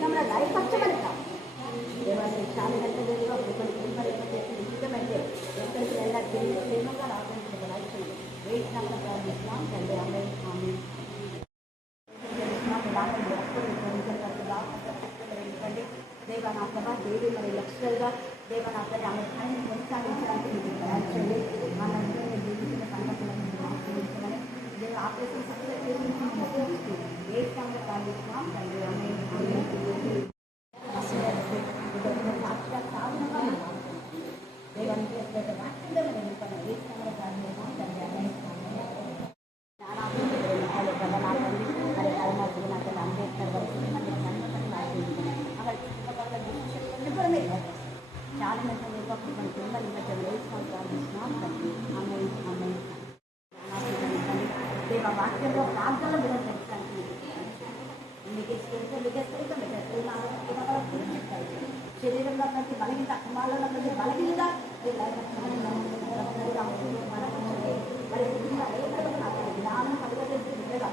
നമ്മുടെ ലൈഫ് കഷ്ടപ്പെടുത്താം చాలా గంటలుగా ఇష్టమైతే ఎక్కడికి వెళ్ళా క్షేమంగా రావాల్సిన లక్ష్యం వెయిట్ నమ్మకం ప్రారంభిస్తున్నాం తండ్రి అమ్మాయి దేవనాథగా దేవి మరి లక్షలుగా దేవనాథని ఆమె పనిని కొనసాగించడానికి మీకు ప్రయాణించండి మన జీవించిన సంగతులను ఆశ్రయించమని దేవ ఆపరేషన్ సక్సెస్ చేసి వెయిట్ నమ్మకం ప్రారంభిస్తున్నాం తండ్రి అమ్మాయి చాలా మంది పిల్లలు దేవ వాక్యంలో ప్రార్థనలు వినడానికి శరీరంలో ప్రతి బలహీనత కుమారుల ప్రతి బలహీనత మరి జ్ఞానం కలుగజేసి ఉండగా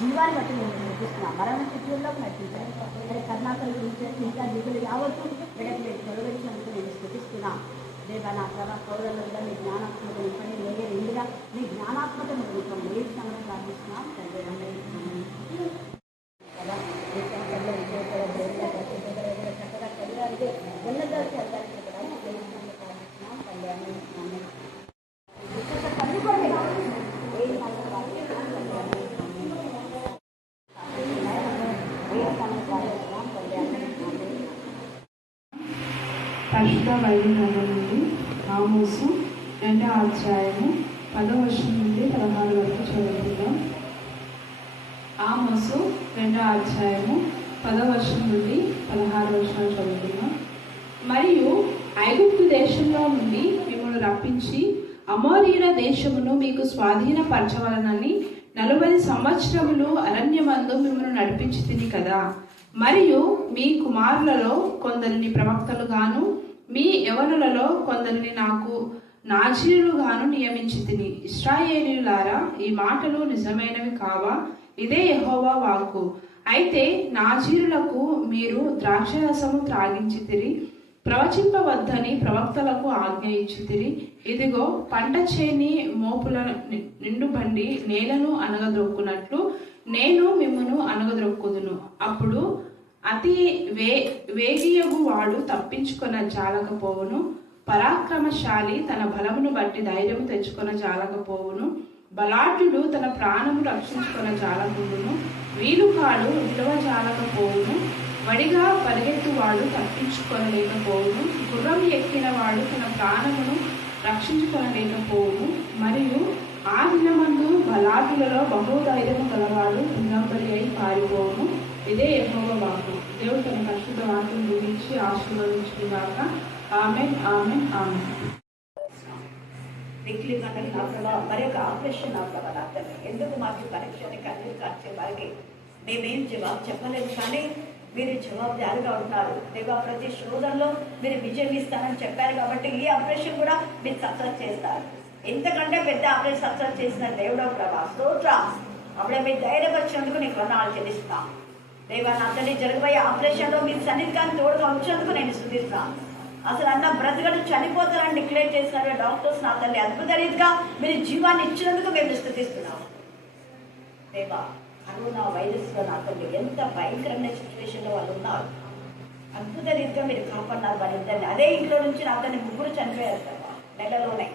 జీవాన్ని బట్టి నేను నడిపిస్తున్నాను మరణ శిక్షుల్లోకి నడిపించాను కర్ణాటక గురించి ఇంకా జీవులు యావత్తు వెడకి తొలగించినందుకు నేను స్థుతిస్తున్నాను దేవ నా ప్రభా పౌరులుగా మీ జ్ఞానాత్మక నింపండి నేనే రెండుగా మీ జ్ఞానాత్మక నింపం ఏ సమయం ప్రార్థిస్తున్నాం తండ్రి చక్కగా చదివారికి వెళ్ళదాల్సి వెళ్ళడానికి ప్రార్థిస్తున్నాం తండ్రి పరిశుద్ధ బైబిల్ గ్రంథం నుండి ఆమోసు 2వ అధ్యాయము 10వ వచనం నుండి 16 వరకు చదువుకుందాం. ఆమోసు 2వ అధ్యాయము 10వ వచనం నుండి 16 వచనాలు చదువుకుందాం. మరియు ఐగుప్తు దేశంలో నుండి మిమ్మల్ని రప్పించి అమోరీయుల దేశమును మీకు స్వాధీనపరచవలనని 40 సంవత్సరములు అరణ్యమందు మిమ్మల్ని నడిపించి తిని కదా. మరియు మీ కుమారులలో కొందరిని ప్రవక్తలుగాను మీ యవనులలో కొందరిని నాకు నాజీరులుగాను నియమించి తిని. ఇశ్రాయేలీయులారా, ఈ మాటలు నిజమైనవి కావా? ఇదే యెహోవా వాక్కు. అయితే నాజీరులకు మీరు ద్రాక్షరసము త్రాగించితిరి, ప్రవచింపవద్దని ప్రవక్తలకు ఆజ్ఞ ఇచ్చితిరి. ఇదిగో పంట చేని మోపుల నిండుబండి నేలను అనగద్రొక్కునట్లు నేను మిమ్మను అనగద్రొక్కుదును. అప్పుడు అతి వేగియగు వాడు తప్పించుకొన జాలకపోవును, పరాక్రమశాలి తన బలమును బట్టి ధైర్యము తెచ్చుకొన జాలకపోవును, బలాఢ్యుడు తన ప్రాణము రక్షించుకొన జాలకుండును, వీలుకాడు విలువజాలకపోవును, వడిగా పరిగెత్తువాడు తప్పించుకొనలేకపోవును, గుర్రం ఎక్కిన వాడు తన ప్రాణమును రక్షించుకొనలేకపోవును. మరియు ఆ దినమందు బలాఢ్యులలో బహుధైర్యము గలవాడు దిగంబరి అయి పారిపోవును. ఇదే యెహోవా వాక్కు. దేవుడు తన పరిశుద్ధ వాక్యం గురించి ఆశీర్వదించుగాక. ఆమేన్, ఆమేన్, ఆమేన్. మరి ఒక ఆపరేషన్ ఎందుకు మాకు కనెక్షన్ కన్నీరు కార్చే వారికి మేమేం జవాబు చెప్పలేదు, కానీ మీరు జవాబుదారుగా ఉన్నారు. దేవా ప్రతి శోధనలో మీరు విజయం ఇస్తానని చెప్పారు కాబట్టి ఈ ఆపరేషన్ కూడా మీరు సక్సెస్ చేస్తారు. ఎంతకంటే పెద్ద ఆపరేషన్ సక్సెస్ చేసిన దేవుడో ప్రభా స్తోత్ర. అప్పుడే మీరు ధైర్యపరిచినందుకు నీకు వందనాలు చెల్లిస్తాను. దేవా నా తల్లి జరగబోయే ఆపరేషన్లో మీరు సన్నిధికాన్ని తోడుగా ఉంచినందుకు నేను స్థుతిస్తాను. అసలు అన్న బ్రతకడు చనిపోతారని డిక్లేర్ చేసినారు డాక్టర్స్. నా తల్లి అద్భుత రీతిగా మీరు జీవాన్ని ఇచ్చినందుకు మేము స్థుతిస్తున్నాము. దేవా కరోనా వైరస్లో నా తల్లి ఎంత భయంకరమైన సిచ్యువేషన్లో వాళ్ళు ఉన్నారు. అద్భుత రీతిగా మీరు కాపాడినారు వాళ్ళిద్దరిని. అదే ఇంట్లో నుంచి నా తల్లి 3 చనిపోయారు ప్రభా నెలలోనే.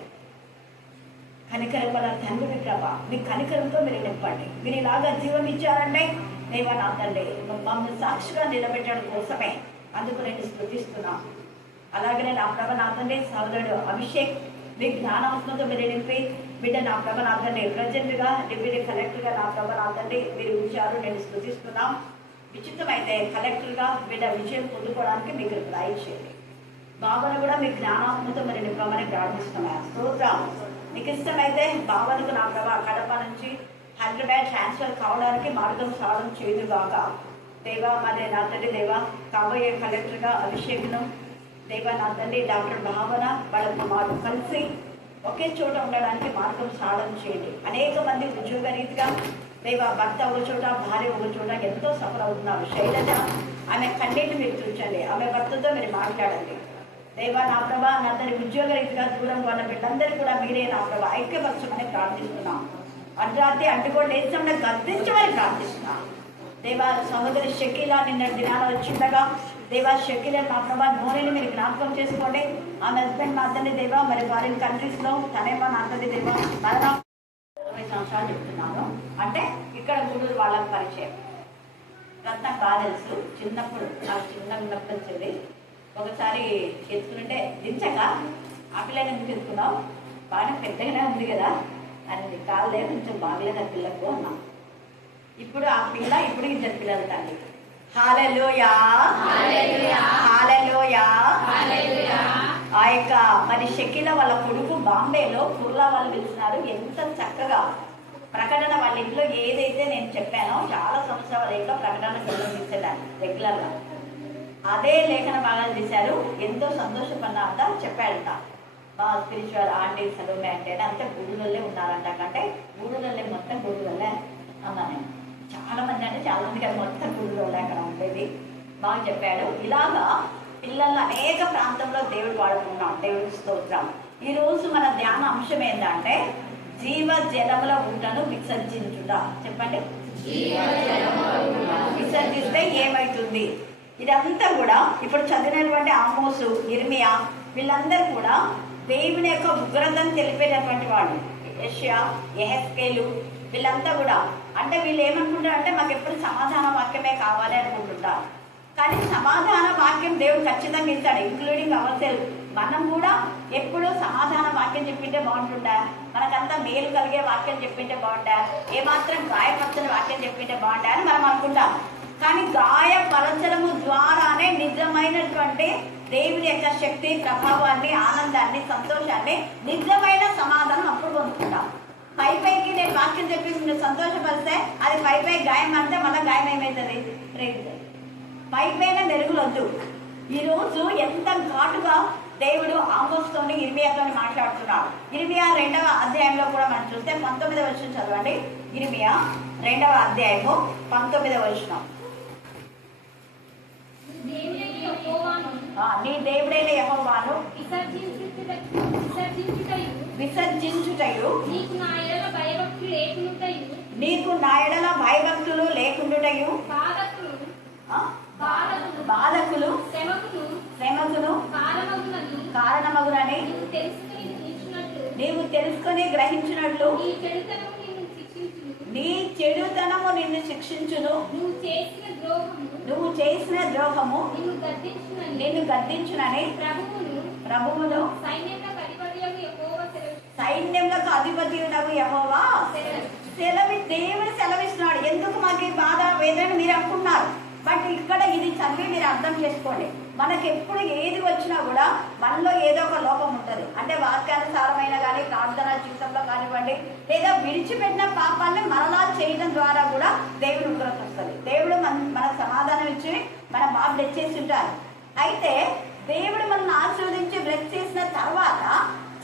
కనికరం వల్ల తండ్రి ప్రభా మీ కనికరంతో మీరు నింపండి. మీరు ఇలాగా జీవం ఇచ్చారంటే దేవా నా తండ్రి మమ్మల్ని సాక్షిగా నిలబెట్టడం కోసమే, అందుకు నేను స్థుతిస్తున్నాను. అలాగనే నా ప్రభ నా తండ్రి సోదరుడు అభిషేక్ మీ జ్ఞానాత్మతో మీరు నింపి బిడ్డ నా ప్రభ నా తండ్రి ప్రజెంట్గా డిప్యూటీ కలెక్టర్గా నా ప్రభ నా తండ్రి మీరు ఉంచారు, నేను స్థుతిస్తున్నాం. విచిత్రమైతే కలెక్టర్గా బిడ్డ విజయం పొందుకోవడానికి మీకు దయచేయండి. బాబాను కూడా మీ జ్ఞానాత్మతో మరి నింపమని ప్రార్థిస్తున్నాను. స్తోత్రం. మీకు ఇష్టమైతే బాబాలకు నా ప్రభ కడప నుంచి హైదరాబాద్ ట్రాన్స్ఫర్ కావడానికి మార్గం సాధన చేయదుగాక. దేవా మరి నా తండ్రి దేవా కాబోయే కలెక్టర్గా అభిషేక్ను దేవా నా తండ్రి డాక్టర్ భావన వాళ్ళ కుమారుడు కలిసి ఒకే చోట ఉండడానికి మార్గం సాధన చేయండి. అనేక మంది ఉద్యోగ రీతిగా దేవా భర్త ఒక చోట, భార్య ఒక చోట ఎంతో సఫర్ అవుతున్నారు. శైలజ ఆమె కన్నీటి మీరు చూచండి, ఆమె భర్తతో మీరు మాట్లాడండి. దేవా నా ప్రభా నా తండ్రి ఉద్యోగ రీతిగా దూరం ఉన్న వీళ్ళందరూ కూడా మీరే నా ప్రభా ఐక్యపరచమని ప్రార్థిస్తున్నాం. అర్ధరాత్రి అడ్డుకోండి లేచమని గర్దించమని ప్రార్థిస్తున్నాం. దేవా సహోదరి షకీలా నిన్న దినాల వచ్చిండగా దేవా షకీల నా ప్రభా నూనెని మీరు జ్ఞాపకం చేసుకోండి. ఆమె హస్బెండ్ నా తండ్రి దేవా మరి ఫారిన్ కంట్రీస్లో తనేమో నా తండ్రి దేవా 20 సంవత్సరాలు చెప్తున్నాను. అంటే ఇక్కడ గూడూరు వాళ్ళకి పరిచయం. రత్న బాగా తెలుసు. చిన్నప్పుడు నాకు చిన్న ఉన్నప్పుడు చదివి ఒకసారి ఎత్తుకుంటే దించక ఆ పిల్లని ఎందుకు ఎత్తుకున్నావు, బాగా పెద్దగానే ఉంది కదా అని కాళ్ళే కొంచెం బాగలేదు ఆ పిల్లకు అన్నా. ఇప్పుడు ఆ పిల్ల ఇప్పుడు 2 పిల్లలు తల్లి. హల్లెలూయా హల్లెలూయా హల్లెలూయా హల్లెలూయా. ఆ యొక్క మరి షకీల వాళ్ళ కొడుకు బాంబేలో కుర్లా వాళ్ళు పిలిచినారు. ఎంత చక్కగా ప్రకటన వాళ్ళ ఇంట్లో ఏదైతే నేను చెప్పానో చాలా సంవత్సరాల ఇంట్లో ప్రకటన పిల్లలు తీసేదాన్ని రెగ్యులర్గా అదే లేఖన భాగాలు తీశారు. ఎంతో సంతోషపడినంత చెప్పాడంట. మా స్పిరిచువల్ ఆంటీ సలోమే అంటే అంతే గూడులల్లే ఉన్నారంట. అంటే గూడులల్లే మొత్తం గూడులల్లే అన్నా నేను. చాలా మంది అంటే చాలా మంది కదా మొత్తం గూడులల్లే అక్కడ ఉండేది. బాగా చెప్పాడు. ఇలాగా పిల్లల్ని అనేక ప్రాంతంలో దేవుడు వాడుకున్నాం. దేవుడి స్తోత్రం. ఈరోజు మన ధ్యాన అంశం ఏంటంటే జీవ జలముల ఊటను విసర్జించుట. చెప్పండి, విసర్జిస్తే ఏమవుతుంది? ఇదంతా కూడా ఇప్పుడు చదివినటువంటి ఆమోసు, ఇర్మియా వీళ్ళందరూ కూడా దేవుని యొక్క ఉగ్రతను తెలిపేటటువంటి వాళ్ళు. యెషయా, యెహెజ్కేలు వీళ్ళంతా కూడా అంటే వీళ్ళు ఏమనుకుంటారు అంటే మాకు ఎప్పుడు సమాధాన వాక్యమే కావాలి అనుకుంటుంటారు. కానీ సమాధాన వాక్యం దేవుడు ఖచ్చితంగా ఇస్తాడు, ఇంక్లూడింగ్ అవర్ సెల్ఫ్. మనం కూడా ఎప్పుడూ సమాధాన వాక్యం చెప్పింటే బాగుంటుందా, మనకంతా మేలు కలిగే వాక్యం చెప్పింటే బాగుంటా, ఏమాత్రం గాయపరచని వాక్యం చెప్పింటే బాగుంటా అని మనం అనుకుంటాం. కానీ గాయపరచడము ద్వారానే నిజమైనటువంటి దేవుని యొక్క శక్తి, ప్రభావాన్ని, ఆనందాన్ని, సంతోషాన్ని, నిజమైన సమాధానం అప్పుడు పొందుకుంటాం. పైకి నేను వాక్యం చెప్పి నువ్వు సంతోషపరిస్తే అది పై గాయం అంటే మళ్ళీ గాయం ఏమవుతుంది? రేగుతుంది. పైన మెరుగులొద్దు. ఈరోజు ఎంత ఘాటుగా దేవుడు ఆమోస్తోని ఇర్మియాతోని మాట్లాడుతున్నాడు. ఇర్మియా 2వ అధ్యాయంలో కూడా మనం చూస్తే 19వ వచనం చదవండి. ఇర్మియా 2వ అధ్యాయము 19వ వచనం. నీ దేవుడైన యెహోవాను విసర్జించుటయు నీకు నా ఎడల భయభక్తులు లేకుండుటయు బాధకులు శ్రమకును కారణమగునని నీవు తెలుసుకొని గ్రహించినట్లు నీ చెడుతనము నిన్ను శిక్షించును. నువ్వు చేసిన ద్రోహము నిన్ను గద్దించునని ప్రభువును సైన్యములకు అధిపతియుడగు యెహోవా దేవుడు సెలవిస్తున్నాడు. ఎందుకు మాకు ఈ బాధ వేదన మీరు అనుకున్నారు. బట్ ఇక్కడ ఇది చదివి మీరు అర్థం చేసుకోండి. మనకి ఎప్పుడు ఏది వచ్చినా కూడా మనలో ఏదో ఒక లోపం ఉంటుంది. అంటే వాక్యానుసారమైన కానీ ప్రార్థన జీవితంలో కానివ్వండి, లేదా విడిచిపెట్టిన పాపాలని మరలా చేయడం ద్వారా కూడా దేవుడు ఉగ్రత వస్తుంది. దేవుడు మనకు సమాధానం ఇచ్చి మన బాగా బ్లెస్ చేసి ఉంటారు. అయితే దేవుడు మనల్ని ఆశీర్వదించి బ్లెస్ చేసిన తర్వాత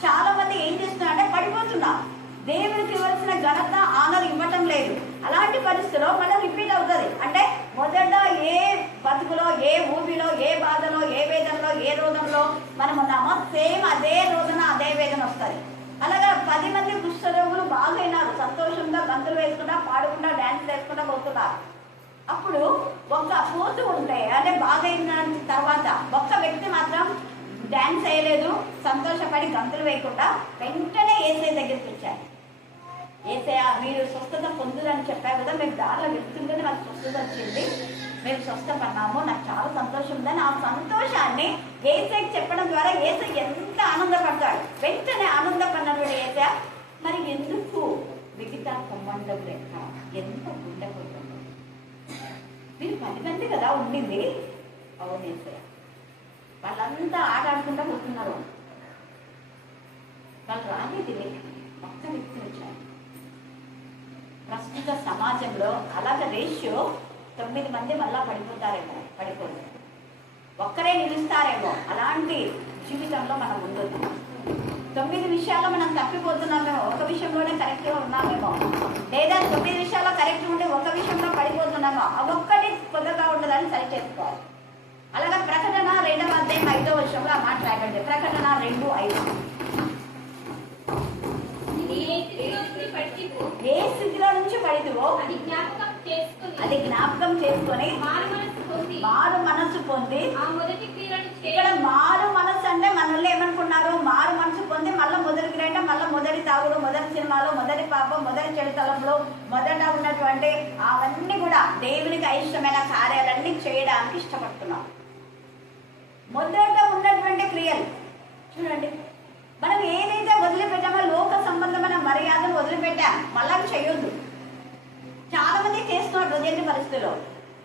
చాలా మంది ఏం చేస్తున్నారంటే పడిపోతున్నారు. దేవుడికి ఇవ్వాల్సిన ఘనత, ఆనర్ ఇవ్వటం లేదు. అలాంటి పరిస్థితిలో మనం రిపీట్ అవుతుంది. అంటే మొదట ఏ బతుకులో, ఏ ఊబిలో, ఏ బాధలో, ఏ వేదనలో, ఏ రోదంలో మనం ఉన్నామో సేమ్ అదే రోదన, అదే వేదన వస్తుంది. అలాగా 10 మంది కుష్ఠరోగులు బాగైనారు, సంతోషంగా గంతులు వేసుకుంటా, పాడుకుంటా, డ్యాన్స్ వేసుకుంటా పోతున్నారు. అప్పుడు ఒక పోతూ ఉంటే అంటే బాగైన తర్వాత ఒక్క వ్యక్తి మాత్రం డ్యాన్స్ వేయలేదు, సంతోషపడి గంతులు వేయకుండా వెంటనే ఏసై దగ్గరికి వచ్చారు. ఏసయ్య మీరు స్వస్థత పొందుదని చెప్పారు కదా, మేము దారిలో వెళ్తుంటేనే మాకు స్వస్థత వచ్చింది, మేము స్వస్థపడ్డాము, నాకు చాలా సంతోషం ఉందని ఆ సంతోషాన్ని ఏసైకి చెప్పడం ద్వారా ఏసై ఎంత ఆనందపడతాడు. వెంటనే ఆనందపడినప్పుడు ఏసయ్య మరి ఎందుకు మిగతా కొమ్మండం లెక్క ఎంత గుండె కొట్టండి, మీరు 10 మంది కదా ఉండింది. అవును ఏసయ్య, వాళ్ళంతా ఆడుకుంటూ పోతున్నారు, వాళ్ళు రాలేదు, ఒక్క వ్యక్తి వచ్చారు. ప్రస్తుత సమాజంలో అలాగ రేషియో 9 మంది మళ్ళా పడిపోతారేమో, పడిపోతారు. ఒక్కరే నిలుస్తారేమో అలాంటి జీవితంలో మనం ఉండొద్దు. 9 విషయాల్లో మనం తప్పిపోతున్నామేమో, ఒక విషయంలోనే కరెక్ట్గా ఉన్నామేమో, లేదా 9 విషయాల్లో కరెక్ట్ ఉండి ఒక విషయంలో పడిపోతున్నామో, అదొక్కటి కొత్తగా ఉండదని సరి చేసుకోవాలి. అలాగే ప్రకటన 2వ అధ్యాయం 5వ వచనంలో ఆ మాట రాయబడింది. ప్రకటన 2:5. ఏ స్థితిలో నుంచి పడితివో అది జ్ఞాపకం చేసుకొని మారు మనసు పొంది. ఇక్కడ మారు మనసు అంటే మనల్ని ఏమనుకున్నారు? మారు మనసు పొంది మళ్ళీ మొదటి గ్రేట, మళ్ళీ మొదటి తాగుడు, మొదటి సినిమాలు, మొదటి పాపం, మొదటి చెడు తలంపులు, మొదట ఉన్నటువంటి అవన్నీ కూడా దేవునికి అయిష్టమైన కార్యాలన్నీ చేయడానికి ఇష్టపడుతున్నాం. మొదట ఉన్నటువంటి క్రియలు చూడండి, మనం ఏదైతే వదిలిపెట్టామో లోక సంబంధమైన మర్యాదను వదిలిపెట్టాం, మళ్ళీ చేయొద్దు. చాలా మంది చేస్తున్నారు ప్రజెంట్ పరిస్థితుల్లో.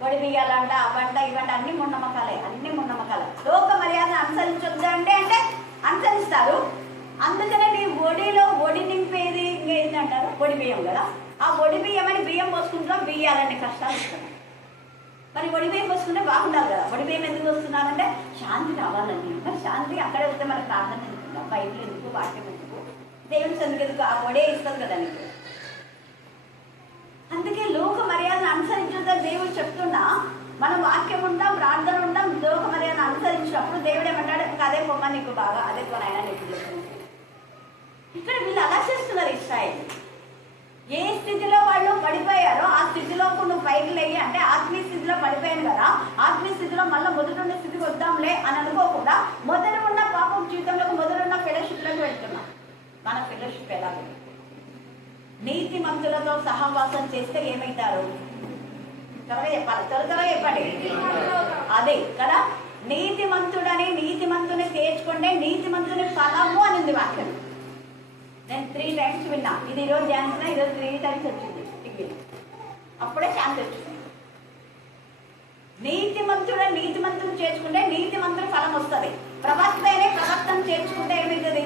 వడి బియ్యాలంట, అవంట, ఇవంట, అన్ని మున్నమ్మకాలే, అన్ని మున్నమ్మకాలే. లోక మర్యాద అనుసరించొద్దు అంటే అనుసరిస్తారు. అందుకనే నీ ఒడిలో ఒడి నింపేది ఏంటంటారు? ఒడి బియ్యం కదా. ఆ ఒడి బియ్యం అని బియ్యం పోసుకుంటున్నాం, బియ్యాలన్నీ కష్టాలు వస్తున్నాయి. మరి ఒడి బియ్యం పోసుకుంటే బాగుండాలి కదా. ఒడి బియ్యం ఎందుకు వస్తున్నారంటే శాంతి రావాలని. మరి శాంతి అక్కడే వస్తే మన ప్రార్థన ఎందుకుంటాం, బయటలు ఎందుకు, వాక్యం ఎందుకు, దేవుని సందుకు ఎందుకు, ఆ ఒడే ఇస్తుంది కదా నీకు. అందుకే లోక మర్యాదను అనుసరించొద్దని దేవుడు చెప్తున్నా, మనం వాక్యం ఉంటాం, ప్రార్థన ఉంటాం, లోక మర్యాదను అనుసరించినప్పుడు దేవుడు ఏమంటాడు? అదే పొమ్మ నీకు బాగా, అదే కొనైనా నీకు. ఇక్కడ వీళ్ళు అలా చేస్తున్నారు. ఇశ్రాయేలు ఏ స్థితిలో వాళ్ళు పడిపోయారో ఆ స్థితిలోకి నువ్వు పైకి లేయి అంటే, ఆత్మీయ స్థితిలో పడిపోయాను కదా, ఆత్మీయ స్థితిలో మళ్ళీ మొదటి స్థితికి వద్దాంలే అని అనుకోకుండా మొదటి ఉన్న పాపం జీవితంలోకి, మొదలున్న ఫెలోషిప్లోకి వెళ్తున్నాం. మన ఫెలోషిప్ ఎలా ఉంది? నీతిమంతులతో సహవాసం చేస్తే ఏమవుతారు? త్వరగా చెప్పాలి, త్వరగా చెప్పండి. అదే కదా, నీతిమంతుని చేర్చుకుంటే నీతిమంతుని ఫలము అని ఉంది వాక్యం. నేను 3 times విన్నా. ఇది ఈరోజు ధ్యానించిన, ఈరోజు 3 times వచ్చింది టికెట్. అప్పుడే ఛాన్స్ వచ్చింది. నీతిమంతుని చేర్చుకుంటే నీతిమంతుని ఫలం వస్తుంది. ప్రవక్తను చేర్చుకుంటే ఏమవుతుంది?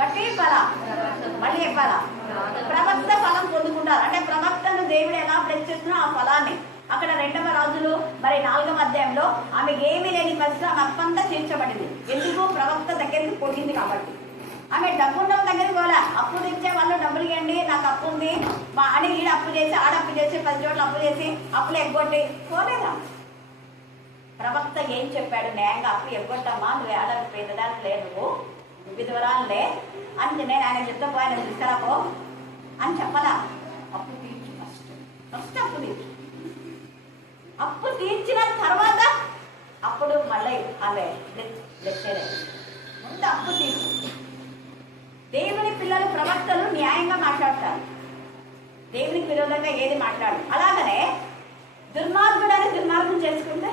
గట్టి ఫల. మళ్ళీ చెప్పాలా? ప్రవక్త ఫలం పొందుకుంటారు. అంటే ప్రవక్తను దేవుడు ఎలా ప్రశ్నిస్తున్నా ఆ ఫలాన్ని. అక్కడ 2వ రాజులు 4వ అధ్యాయంలో ఆమెకి ఏమీ లేని పరిస్థితి, ఆమె అప్పంతా తీర్చబడింది. ఎందుకు? ప్రవక్త దగ్గరికి పోయింది కాబట్టి. ఆమె డబ్బున్న దగ్గరికి పోలే. అప్పు తెచ్చే వాళ్ళు డబ్బులు ఇవ్వండి, నాకు అప్పు ఉంది అని ఈడ అప్పు చేసి, ఆడప్పు చేసి, 10 చోట్ల అప్పు చేసి, అప్పులు ఎగ్గొట్టి పోలేదా? ప్రవక్త ఏం చెప్పాడు? న్యాయంగా అప్పు ఎగ్గొట్టమ్మా, నువ్వు ఏడ పేదదాన్ని లే, నువ్వు విధవరాలే అని నేను ఆయన చెప్తా పోయిన తీసుకురాపో అని చెప్పాలా? అప్పు తీర్చు, ఫస్ట్ అప్పు తీర్చు. అప్పు తీర్చిన తర్వాత అప్పుడు మళ్ళీ ఆమె ముందు అప్పు తీర్చు. దేవుని పిల్లలు ప్రవక్తలు న్యాయంగా మాట్లాడతారు, దేవునికి విరోధంగా ఏది మాట్లాడు. అలాగనే దుర్మార్గుడని దుర్మార్గం చేసుకుంటే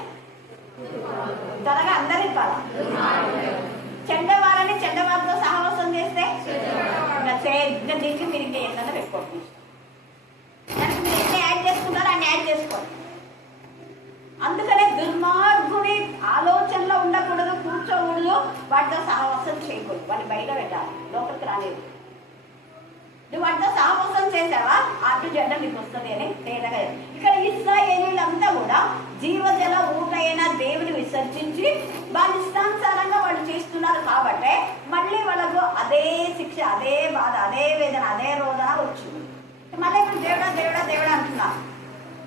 త్వరగా అందరి పాల. చెడ్డవారని చెడ్డవారితో సహవాసం చేస్తే ఇంకా దీనికి మీరు ఇంకా ఏంటన్నా పెట్టుకోండి. దానికి మీరు ఎన్ని యాడ్ చేసుకుంటారో అన్ని యాడ్ చేసుకోండి. అందుకనే దుర్మార్గుని ఆలోచనలో ఉండకూడదు, కూర్చోకూడదు, వాటితో సహవాసం చేయకూడదు. వాడిని బయట పెట్టాలి, లోపలికి రాలేదు. నువ్వు వాటితో సహవాసం చేసావా అటు జెండా నీకు వస్తుంది అని తేడాగా. ఇక్కడ ఇశ్రాయేలీయులంతా కూడా జీవజల ఊటైన దేవుని విసర్జించి వాళ్ళ ఇష్టానుసారంగా వాళ్ళు చేస్తున్నారు కాబట్టి మళ్ళీ వాళ్ళకు అదే శిక్ష, అదే బాధ, అదే వేదన, అదే రోదన వచ్చింది. మళ్ళీ ఇప్పుడు దేవుడా దేవుడా దేవుడా అంటున్నారు.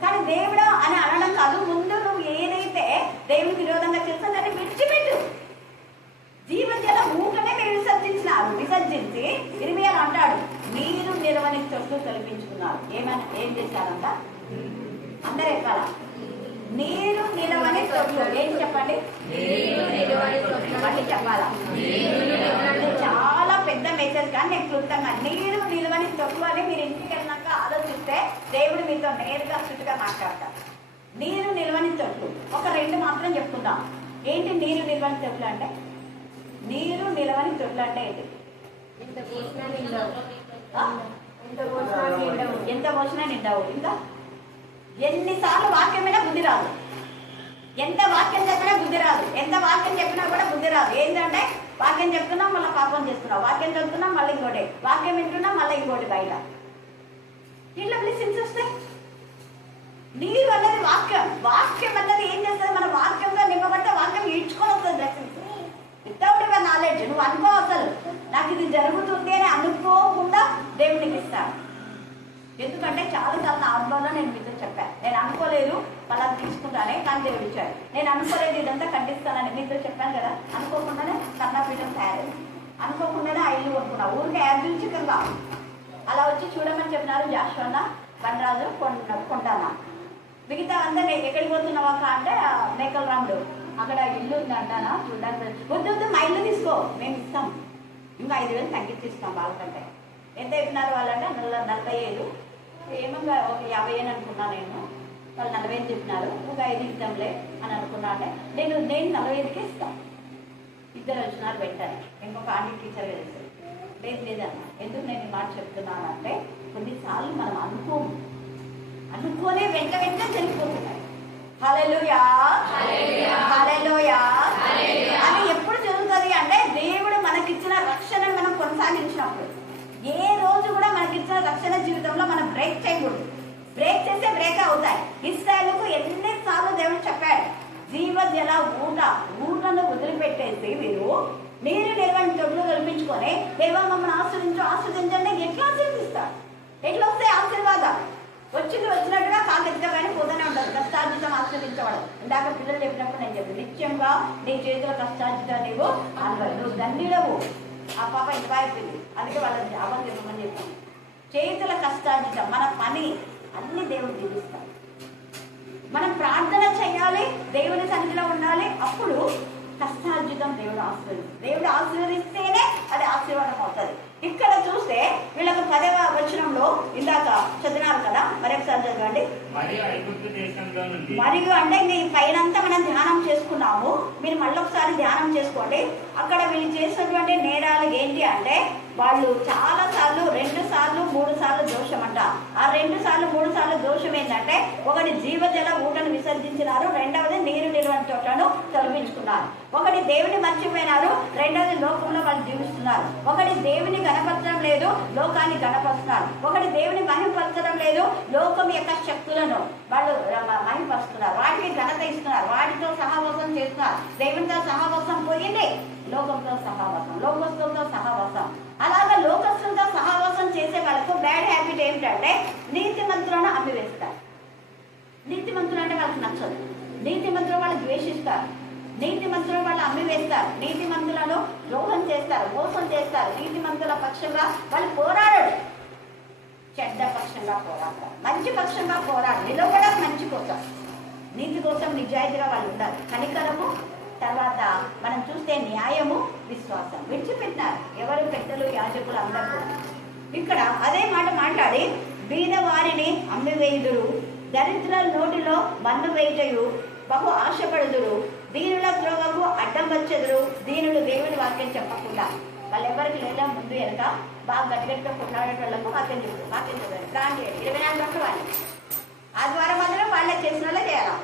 కానీ దేవుడా అని అనడం కాదు, ముందు నువ్వు ఏదైతే దేవునికి విరోధంగా చేస్తా దాన్ని విడిచిపెట్టు. జీవజల ఊటనే మీరు విసర్జించినారు. విసర్జించి ఇర్మియాలో అంటాడు, నీరు నిలవని తొట్టు తొలగించుకున్నారు. ఏం చేశారంట? అందరూ ఎక్కాల. నీరు నిలవని తొట్టు. ఏం చెప్పండి? మళ్ళీ చెప్పాలా? చాలా పెద్ద మెసేజ్ కానీ నేను క్లుప్తంగా, నీరు నిలవని తొట్టు అని మీరు ఇంటికి వెళ్ళినాక ఆలోచిస్తే దేవుడు మీతో నేరుగా చుట్టుగా మాట్లాడతారు. నీరు నిలవని తొట్టు. ఒక 2 మాత్రం చెప్పుకుందాం. ఏంటి నీరు నిలవని తొట్లు అంటే? నీరు నిలవని తొట్లు అంటే ఏంటి? ఎంత పోసినా నిండవు. ఇంకా ఎన్నిసార్లు వాక్యమైనా బుద్ధి రాదు. ఎంత వాక్యం చెప్పినా బుద్ధి రాదు. ఎంత వాక్యం చెప్పినా కూడా బుద్ధి రాదు. ఏంటంటే వాక్యం చెప్తున్నాం మళ్ళీ పాపం చేస్తున్నాం, వాక్యం చెప్తున్నాం మళ్ళీ ఇంకోటి, వాక్యం వింటున్నాం మళ్ళీ ఇంకోటి బయట. ఇట్లా బ్లెస్సింగ్స్ వస్తాయి. నీరు అన్నది వాక్యం. వాక్యం అన్నది ఏం చేస్తుంది? మన వాక్యంలో నింపబడితే వాక్యం ఈడ్చుకొని వస్తుంది బ్లెస్సింగ్స్. వితౌట్ యువర్ నాలెడ్జ్ నువ్వు అనుకో, అసలు నాకు ఇది జరుగుతుంది అని అనుకోకుండా దేవునికి ఇస్తాను. ఎందుకంటే చాలాసార్లు నా అనుభవంలో నేను మీతో చెప్పాను, నేను అనుకోలేదు వాళ్ళ తీసుకుంటానే కానీ దేవుడు ఇచ్చాడు. నేను అనుకోలేదు ఇదంతా ఖండిస్తానని మీతో చెప్పాను కదా. అనుకోకుండానే కర్ణాపీఠం తయారైంది, అనుకోకుండానే ఆ ఇల్లు కొనుక్కున్నా. ఊరికి యాదృచ్ఛికంగా అలా వచ్చి చూడమని చెప్పినారు జాషువా, బండరాజు, కొండన్న. మిగతా అందరినీ ఎక్కడికి పోతున్నావా అంటే మేకల రాముడు అక్కడ ఇల్లు ఉందంటానా చూడడానికి. వద్దు మా ఇల్లు తీసుకో, మేము ఇస్తాం, ఇంకా 5,000 తగ్గించిస్తాం వాళ్ళకంటే. ఎంత చెప్పినారు వాళ్ళంటే 45, ఏమో ఒక 50 అనుకున్నా నేను. వాళ్ళు 40 చెప్పినారు, ఒక 5 ఇద్దాంలే అని అనుకున్నా. అంటే నేను 45కే ఇస్తాను. ఇద్దరు వచ్చినారు వెంటనే. ఇంకొక ఆంటీ టీచర్ తెలుసు, లేదన్నా. ఎందుకు నేను ఈ మాట చెప్తున్నాను అంటే కొన్నిసార్లు మనం అనుకోనే వెంట జరిగిపోతున్నాయి. హల్లెలూయా, హల్లెలూయా. అది ఎప్పుడు జరుగుతుంది అంటే దేవుడు మనకిచ్చిన రక్షణను మనం కొనసాగించినప్పుడు. ఏ రోజు కూడా మనకిచ్చిన రక్షణ జీవితంలో మనం బ్రేక్ చేయకూడదు. బ్రేక్ చేస్తే బ్రేక్ అవుతాయి. ఇశ్రాయేలుకు ఎన్నిసార్లు దేవుడు చెప్పాడు, జీవజల ఊటను వదిలిపెట్టేసి మీరు నీరు నిలవని తొడులు కల్పించుకొని దేవా మమ్మల్ని ఆశ్రదించండి. ఎట్లా ఆశీర్దిస్తారు? ఎట్లా వస్తాయి ఆశీర్వాదం? వచ్చినట్టుగా కాకెత్తుగా కానీ పోతూనే ఉంటుంది. కష్టార్జితం ఆశ్రదించబడదు. ఇందాక పిల్లలు చెప్పినప్పుడు నేను చెప్పాను, నిత్యంగా నీ చేతిలో కష్టార్జితం నీవు నువ్వు దండిడవు. ఆ పాప ఇంత అయిపోయింది, అందుకే వాళ్ళని జాబం చెప్పమని చెప్పాను. చేతుల కష్టార్జితం, మన పని అన్ని దేవుడు జీవిస్తాం. మనం ప్రార్థన చేయాలి, దేవుని సన్నిధిలో ఉండాలి. అప్పుడు కష్టార్జితం దేవుడు ఆశీర్వదిస్తేనే అది ఆశీర్వాదం అవుతుంది. ఇక్కడ చూస్తే వీళ్ళకు 10వ వచనంలో ఇందాక చదివినారు కదా, మరొకసారి చదవండి. మరియు అంటే ఈ పైనంతా మనం ధ్యానం చేసుకున్నాము, మీరు మళ్ళీ ఒకసారి ధ్యానం చేసుకోండి. అక్కడ వీళ్ళు చేసినటువంటి నేరాలు ఏంటి అంటే వాళ్ళు చాలా సార్లు 2 సార్లు 3 సార్లు దోషం అంట. ఆ 2 సార్లు 3 సార్లు దోషం ఏంటంటే ఒకటి జీవజల ఊటను విసర్జించినారు, రెండవది నీరు నిల్వని తోటను తొలగించుకున్నారు. ఒకటి దేవుని మర్చిపోయినారు, రెండవది లోకంలో వాళ్ళు జీవిస్తున్నారు. ఒకటి దేవుని గణపరచడం లేదు, లోకాన్ని గణపరుస్తున్నారు. ఒకటి దేవుని మహిమపరచడం లేదు, లోకం యొక్క శక్తులను వాళ్ళు మహిమపరుస్తున్నారు, వాటికి ఘనత ఇస్తున్నారు, వాటితో సహవాసం చేస్తున్నారు. దేవునితో సహవాసం పోయింది, లోకంతో సహవాసం, లోకస్తులతో సహవాసం. అలాగా లోకస్తులతో సహవాసం చేసే వాళ్ళకు బ్యాడ్ హ్యాబిట్ ఏమిటంటే నీతిమంతులను అమ్మివేస్తారు. నీతిమంతులు అంటే వాళ్ళకి నచ్చదు, నీతిమంతులు వాళ్ళు ద్వేషిస్తారు, నీతిమంతులు వాళ్ళు అమ్మివేస్తారు, నీతిమంతులను ద్రోహం చేస్తారు, మోసం చేస్తారు. నీతిమంతుల పక్షంగా వాళ్ళు పోరాడరు, చెడ్డ పక్షంగా పోరాడతారు, మంచి పక్షంగా పోరాడు, నిలబడడం మంచి కోసం, నీతి కోసం నిజాయితీగా వాళ్ళు ఉండాలి. కనికరము, తర్వాత మనం చూస్తే న్యాయము, విశ్వాసం విడిచిపెట్టినారు ఎవరు? పెద్దలు, యాజకులు అందరూ. ఇక్కడ అదే మాట మాట్లాడి బీద వారిని అమ్మివేయుదురు, దరిద్రుల నోటిలో మన్ను వేయుటయు, బహు ఆశపడుదురు, దీనుల త్రోవకు అడ్డం వచ్చెదురు. దీనులు దేవుని వాక్యం చెప్పకుండా వాళ్ళు ఎవరికి లేదా ముందు వెనక బాగా గట్టిగట్టిగా కొట్లాడేటోళ్ళకు వాక్యం చెప్తారు. వాక్యం చదవాలి, ప్రాణం చేయాలి, 24 గంటలు వాళ్ళు ఆదివారం మాత్రం వాళ్ళే చేసిన వాళ్ళే చేయాలా,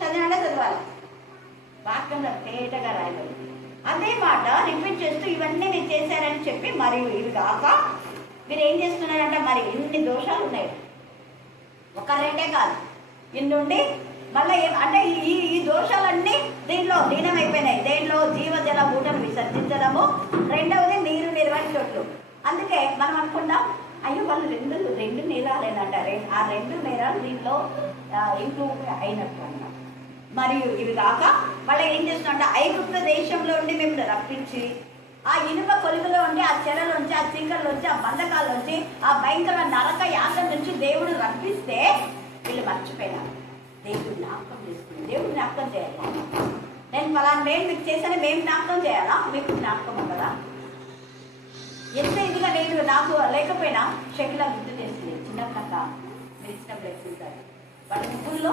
చదివిన వాళ్ళే చదవాలి. వాక్యంలో తేటగా రాయగలరు. అదే మాట రిపీట్ చేస్తూ ఇవన్నీ నేను చేశానని చెప్పి మరియు ఇవి కాక మీరు ఏం చేస్తున్నారంటే మరి ఇన్ని దోషాలు ఉన్నాయి, ఒక 2 కాదు, ఇన్నుండి మళ్ళీ అంటే ఈ దోషాలన్నీ దీంట్లో లీనమైపోయినాయి. దేంట్లో? జీవజల ఊటను విసర్జించడము, రెండవది నీరు నిల్వని చోట్లు. అందుకే మనం అనుకున్నాం అయ్యో వాళ్ళు రెండు నేరాలేనంటారు. ఆ 2 నేరాలు దీంట్లో ఇంప్రూవ్ అయినట్టు అన్నమాట. మరియు ఇవి కాక మళ్ళీ ఏం చేస్తున్నా, ఐగుప్తు దేశంలో ఉండి మేము రప్పించి ఆ ఇనుప కొలుగులో ఉండి ఆ చెరలోంచి, ఆ చీకల్లోంచి, ఆ బంధకాల్లోంచి, ఆ భయంకర నరక యాత్ర నుంచి దేవుడు రప్పిస్తే వీళ్ళు మర్చిపోయినారు. దేవుడు జ్ఞాపకం చేసుకుని, దేవుడు జ్ఞాపకం చేయాలి. నేను ఫలానా మేము మీకు చేశాను, మేము జ్ఞాపకం చేయాలా? మీకు జ్ఞాపకం ఉండదా? ఎంత ఇదిగా నేను నాకు లేకపోయినా శకిలా గుర్తు చేసింది. చిన్న కథ మీరు ఇచ్చిన బ్లెస్సింగ్స్ అది. వాడి ముగ్గురులో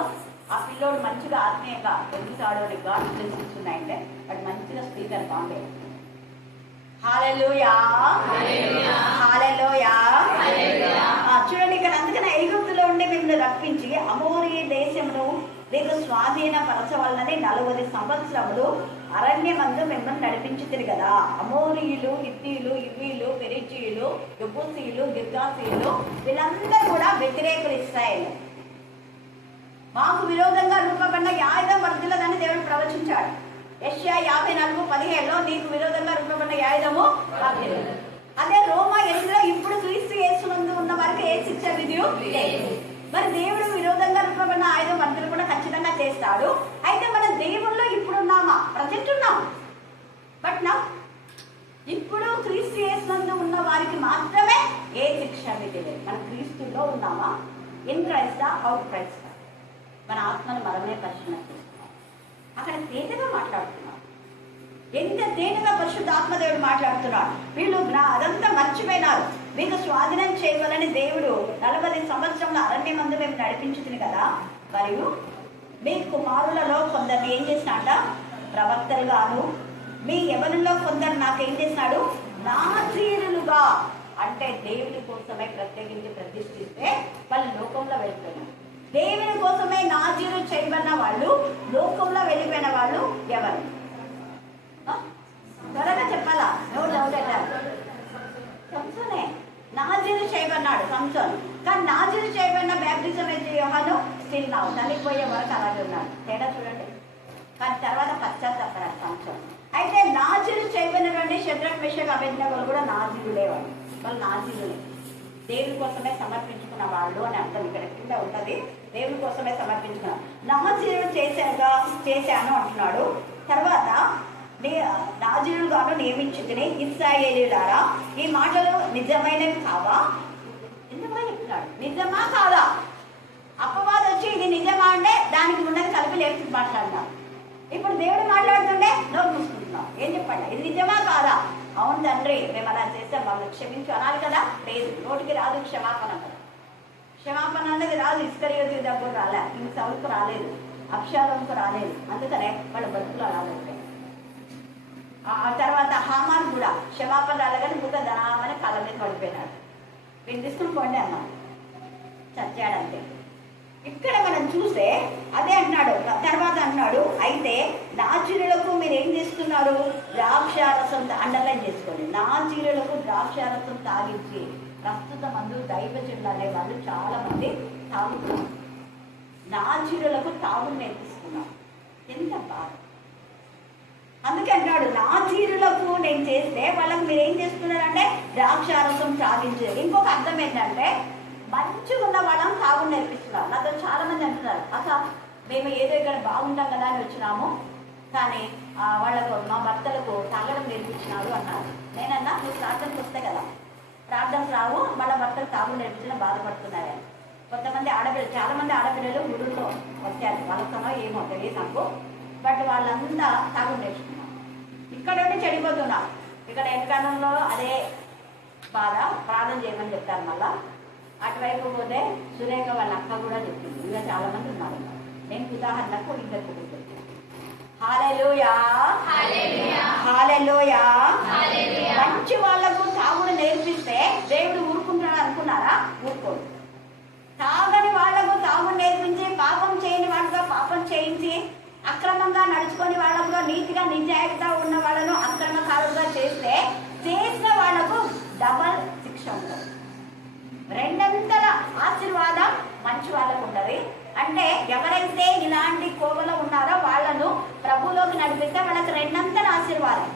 ఆ పిల్లోడు మంచిగా ఆత్మీయంగా ఎదుగుతాడు అని గాడ్ బ్లెస్సింగ్స్ ఉన్నాయంటే వాడు మంచిగా స్పీకర్ బాగుండే. హల్లెలూయా, హల్లెలూయా. చూడండి ఇక్కడ, అందుకని ఐగుప్తులో ఉండి మిమ్మల్ని రప్పించి అమోరీ దేశమును మీకు స్వాధీనపరచవలనని 40 సంవత్సరములు అరణ్యమందు మిమ్మల్ని నడిపించుతుంది కదా. అమోరీయులు, హిత్తీయులు, ఇవ్వీలు, పెరిచీయులు, యెబూసీయులు, గిర్గాసీయులు వీళ్ళందరూ కూడా వ్యతిరేకులు ఇశ్రాయేలు. మాకు విరోధంగా రూపబడిన ఆయుధం వర్ధిల్లదని దేవుడు ప్రవచించాడు. యెషయా 54:17లో నీకు విరోధంగా రూపబడిన ఆయుధము వర్ధిల్లదు. అదే రోమా 8లో ఇప్పుడు క్రీస్తు యేసునందు ఉన్న వారికి ఏ శిక్ష విధియు లేదు. మరి దేవుడు విరోధంగా రూపబడిన ఆయుధం వర్ధలు కూడా ఖచ్చితంగా చేస్తాడు. అయితే మనం దేవుల్లో ఇప్పుడు ఉన్నామా? ప్రజెంట్ ఉన్నాం. బట్ నా ఇప్పుడు క్రీస్తు యేసునందు ఉన్న వారికి మాత్రమే ఏ శిక్ష విధి లేదు. మనం క్రీస్తులో ఉన్నామా? ఇన్ క్రైస్టా, అవుట్ క్రైస్టా? మన ఆత్మను మనమే పరిశీలన చేస్తున్నాం. అక్కడ తేటగా మాట్లాడుతున్నాం. ఎంత తేటగా పరిశుద్ధ ఆత్మదేవుడు మాట్లాడుతున్నాడు. వీళ్ళు అదంతా మర్చిపోయినారు. మీకు స్వాధీనం చేయవాలని దేవుడు 40 సంవత్సరంలో అరణ్యమందు మేము నడిపించుతుంది కదా. మరియు మీ కుమారులలో కొందరిని ఏం చేసినాట? ప్రవక్తలుగాను మీ యవనుల్లో కొందరు నాకేం చేసినాడు? నాజీరులుగా, అంటే దేవుని కోసమే ప్రత్యేకించి ప్రతిష్ఠిస్తే వాళ్ళు లోకంలో వెళ్ళిపోయినారు. దేవుని కోసమే నాజీరు చేయబడిన వాళ్ళు లోకంలో వెళ్ళిపోయిన వాళ్ళు ఎవరు? త్వరగా చెప్పాలా? నో డౌట్ అంటారు. సంసోనే నాజీరు చేయబడినాడు సంసోన్. కానీ నాజీరు చేయబడిన బ్యాప్టిజం అయితే యోహాను స్టిల్ నావు చనిపోయే వరకు అలాగే ఉన్నాడు. తేడా చూడండి. కానీ తర్వాత పశ్చాత్తాపడాడు సంసోన్. అయితే నాజీరు చేయబడినటువంటి షద్రక్, మెషక్, అబేద్నెగోలు కూడా నాజీరులే. వాళ్ళు నాజీరులే, దేవుని కోసమే సమర్పించుకున్న వాళ్ళు అని అర్థం. ఇక్కడ కింద ఉంటుంది, దేవుని కోసమే సమర్పించుకున్నాడు. నాజీరు చేశాను అంటున్నాడు. తర్వాత నాజీరులుగాను నియమించుకుని ఇశ్రాయేలీయులారా, ఈ మాటలు నిజమైనవి కావా? నిజమా చెప్తున్నాడు. నిజమా కాదా? అపవాదం వచ్చి ఇది నిజమా అంటే దానికి ఉన్నది కలిపి లేచి మాట్లాడినాడు. ఇప్పుడు దేవుడు మాట్లాడుతుంటే నోరు మూసుకుంటున్నాం. ఏం చెప్పండి? ఇది నిజమా కాదా? అవును తండ్రి, మేము అలా చేస్తాం, మమ్మల్ని క్షమించు అనాలి కదా. లేదు, నోటికి రాదు క్షమాపణ కదా. క్షమాపణ అనేది రాదు. ఇస్కరియోతు దగ్గర రాలే, ఇంక సౌలుకు రాలేదు, అబ్షాలోముకు రాలేదు. అందుకనే వాళ్ళ బతుకులు అలా ఉంటాయి. ఆ తర్వాత హామాన్ కూడా క్షమాపణ రాలేదని ముఖ ధనామని కళ్ళ మీద పడిపోయినాడు. వీళ్ళు తీసుకుని పోండి అన్నాడు, చచ్చాడంతే. ఇక్కడ మనం చూస్తే అదే అంటున్నాడు. తర్వాత అంటున్నాడు, అయితే నాజీరులకు మీరు ఏం చేస్తున్నారు? ద్రాక్షారసం, అండర్లైన్ చేసుకోండి, నాజీరులకు ద్రాక్షారసం తాగించి. ప్రస్తుతం అందు దైవజనులు అనే వాళ్ళు చాలా మంది తాగుతున్నారు. నాజీరులకు తాగుడు నేర్పిస్తున్నారు. ఎంత బాధ. అందుకే అంటాడు, నాజీరులకు నేను చేస్తే వాళ్ళకు మీరు ఏం చేస్తున్నారంటే ద్రాక్షారసం తాగించే. ఇంకొక అర్థం ఏంటంటే మంచిగా ఉన్న వాళ్ళని తాగుడు నేర్పిస్తున్నారు. నాతో చాలా మంది అంటున్నారు, అక్క మేము ఏదో ఇక్కడ బాగుంటాం కదా అని వచ్చినాము, కానీ వాళ్ళకు మా భర్తలకు తాగడం నేర్పించినారు అన్నారు. నేనన్నా మీరు ప్రార్థనకు వస్తే కదా, ప్రార్థనకు రావు, వాళ్ళ భర్తలు తాగుడు నేర్పించిన బాధపడుతున్నారని. కొంతమంది ఆడపిల్లలు, చాలా మంది ఆడపిల్లలు గుడుల్లో వచ్చారు, వాళ్ళతోనో ఏమో తెలియదు నాకు. బట్ వాళ్ళంతా తాగుడు నేర్చుకున్నారు. ఇక్కడ ఉండి చెడిపోతున్నారు. ఇక్కడ ఎంకాలంలో అదే బాధ. ప్రార్థన చేయమని చెప్తారు. మళ్ళా అటువైపు పోతే సురేఖ వాళ్ళ అక్క కూడా చెప్పింది. ఇంకా చాలా మంది ఉన్నారు. నేను ఉదాహరణకు ఇద్దరు చెప్తాను. హల్లెలూయా, హల్లెలూయా. మంచి వాళ్లకు తాగుడు నేర్పిస్తే దేవుడు ఊరుకుంటాడు అనుకున్నారా? ఊరుకోడు. తాగని వాళ్లకు తాగుడు నేర్పించి, పాపం చేయని వాళ్ళగా పాపం చేయించి, అక్రమంగా నడుచుకొని వాళ్ళలో నీతిగా నిజాయితీగా ఉన్న వాళ్ళను అక్రమకారులుగా చేస్తే చేసిన వాళ్లకు డబల్ శిక్ష ఉంటుంది. రెండంతల ఆశీర్వాదం మంచి వాళ్ళకు ఉంటుంది. అంటే ఎవరైతే ఇలాంటి కోవలో ఉన్నారో వాళ్ళను ప్రభులోకి నడిపిస్తే వాళ్ళకి రెండంతల ఆశీర్వాదం.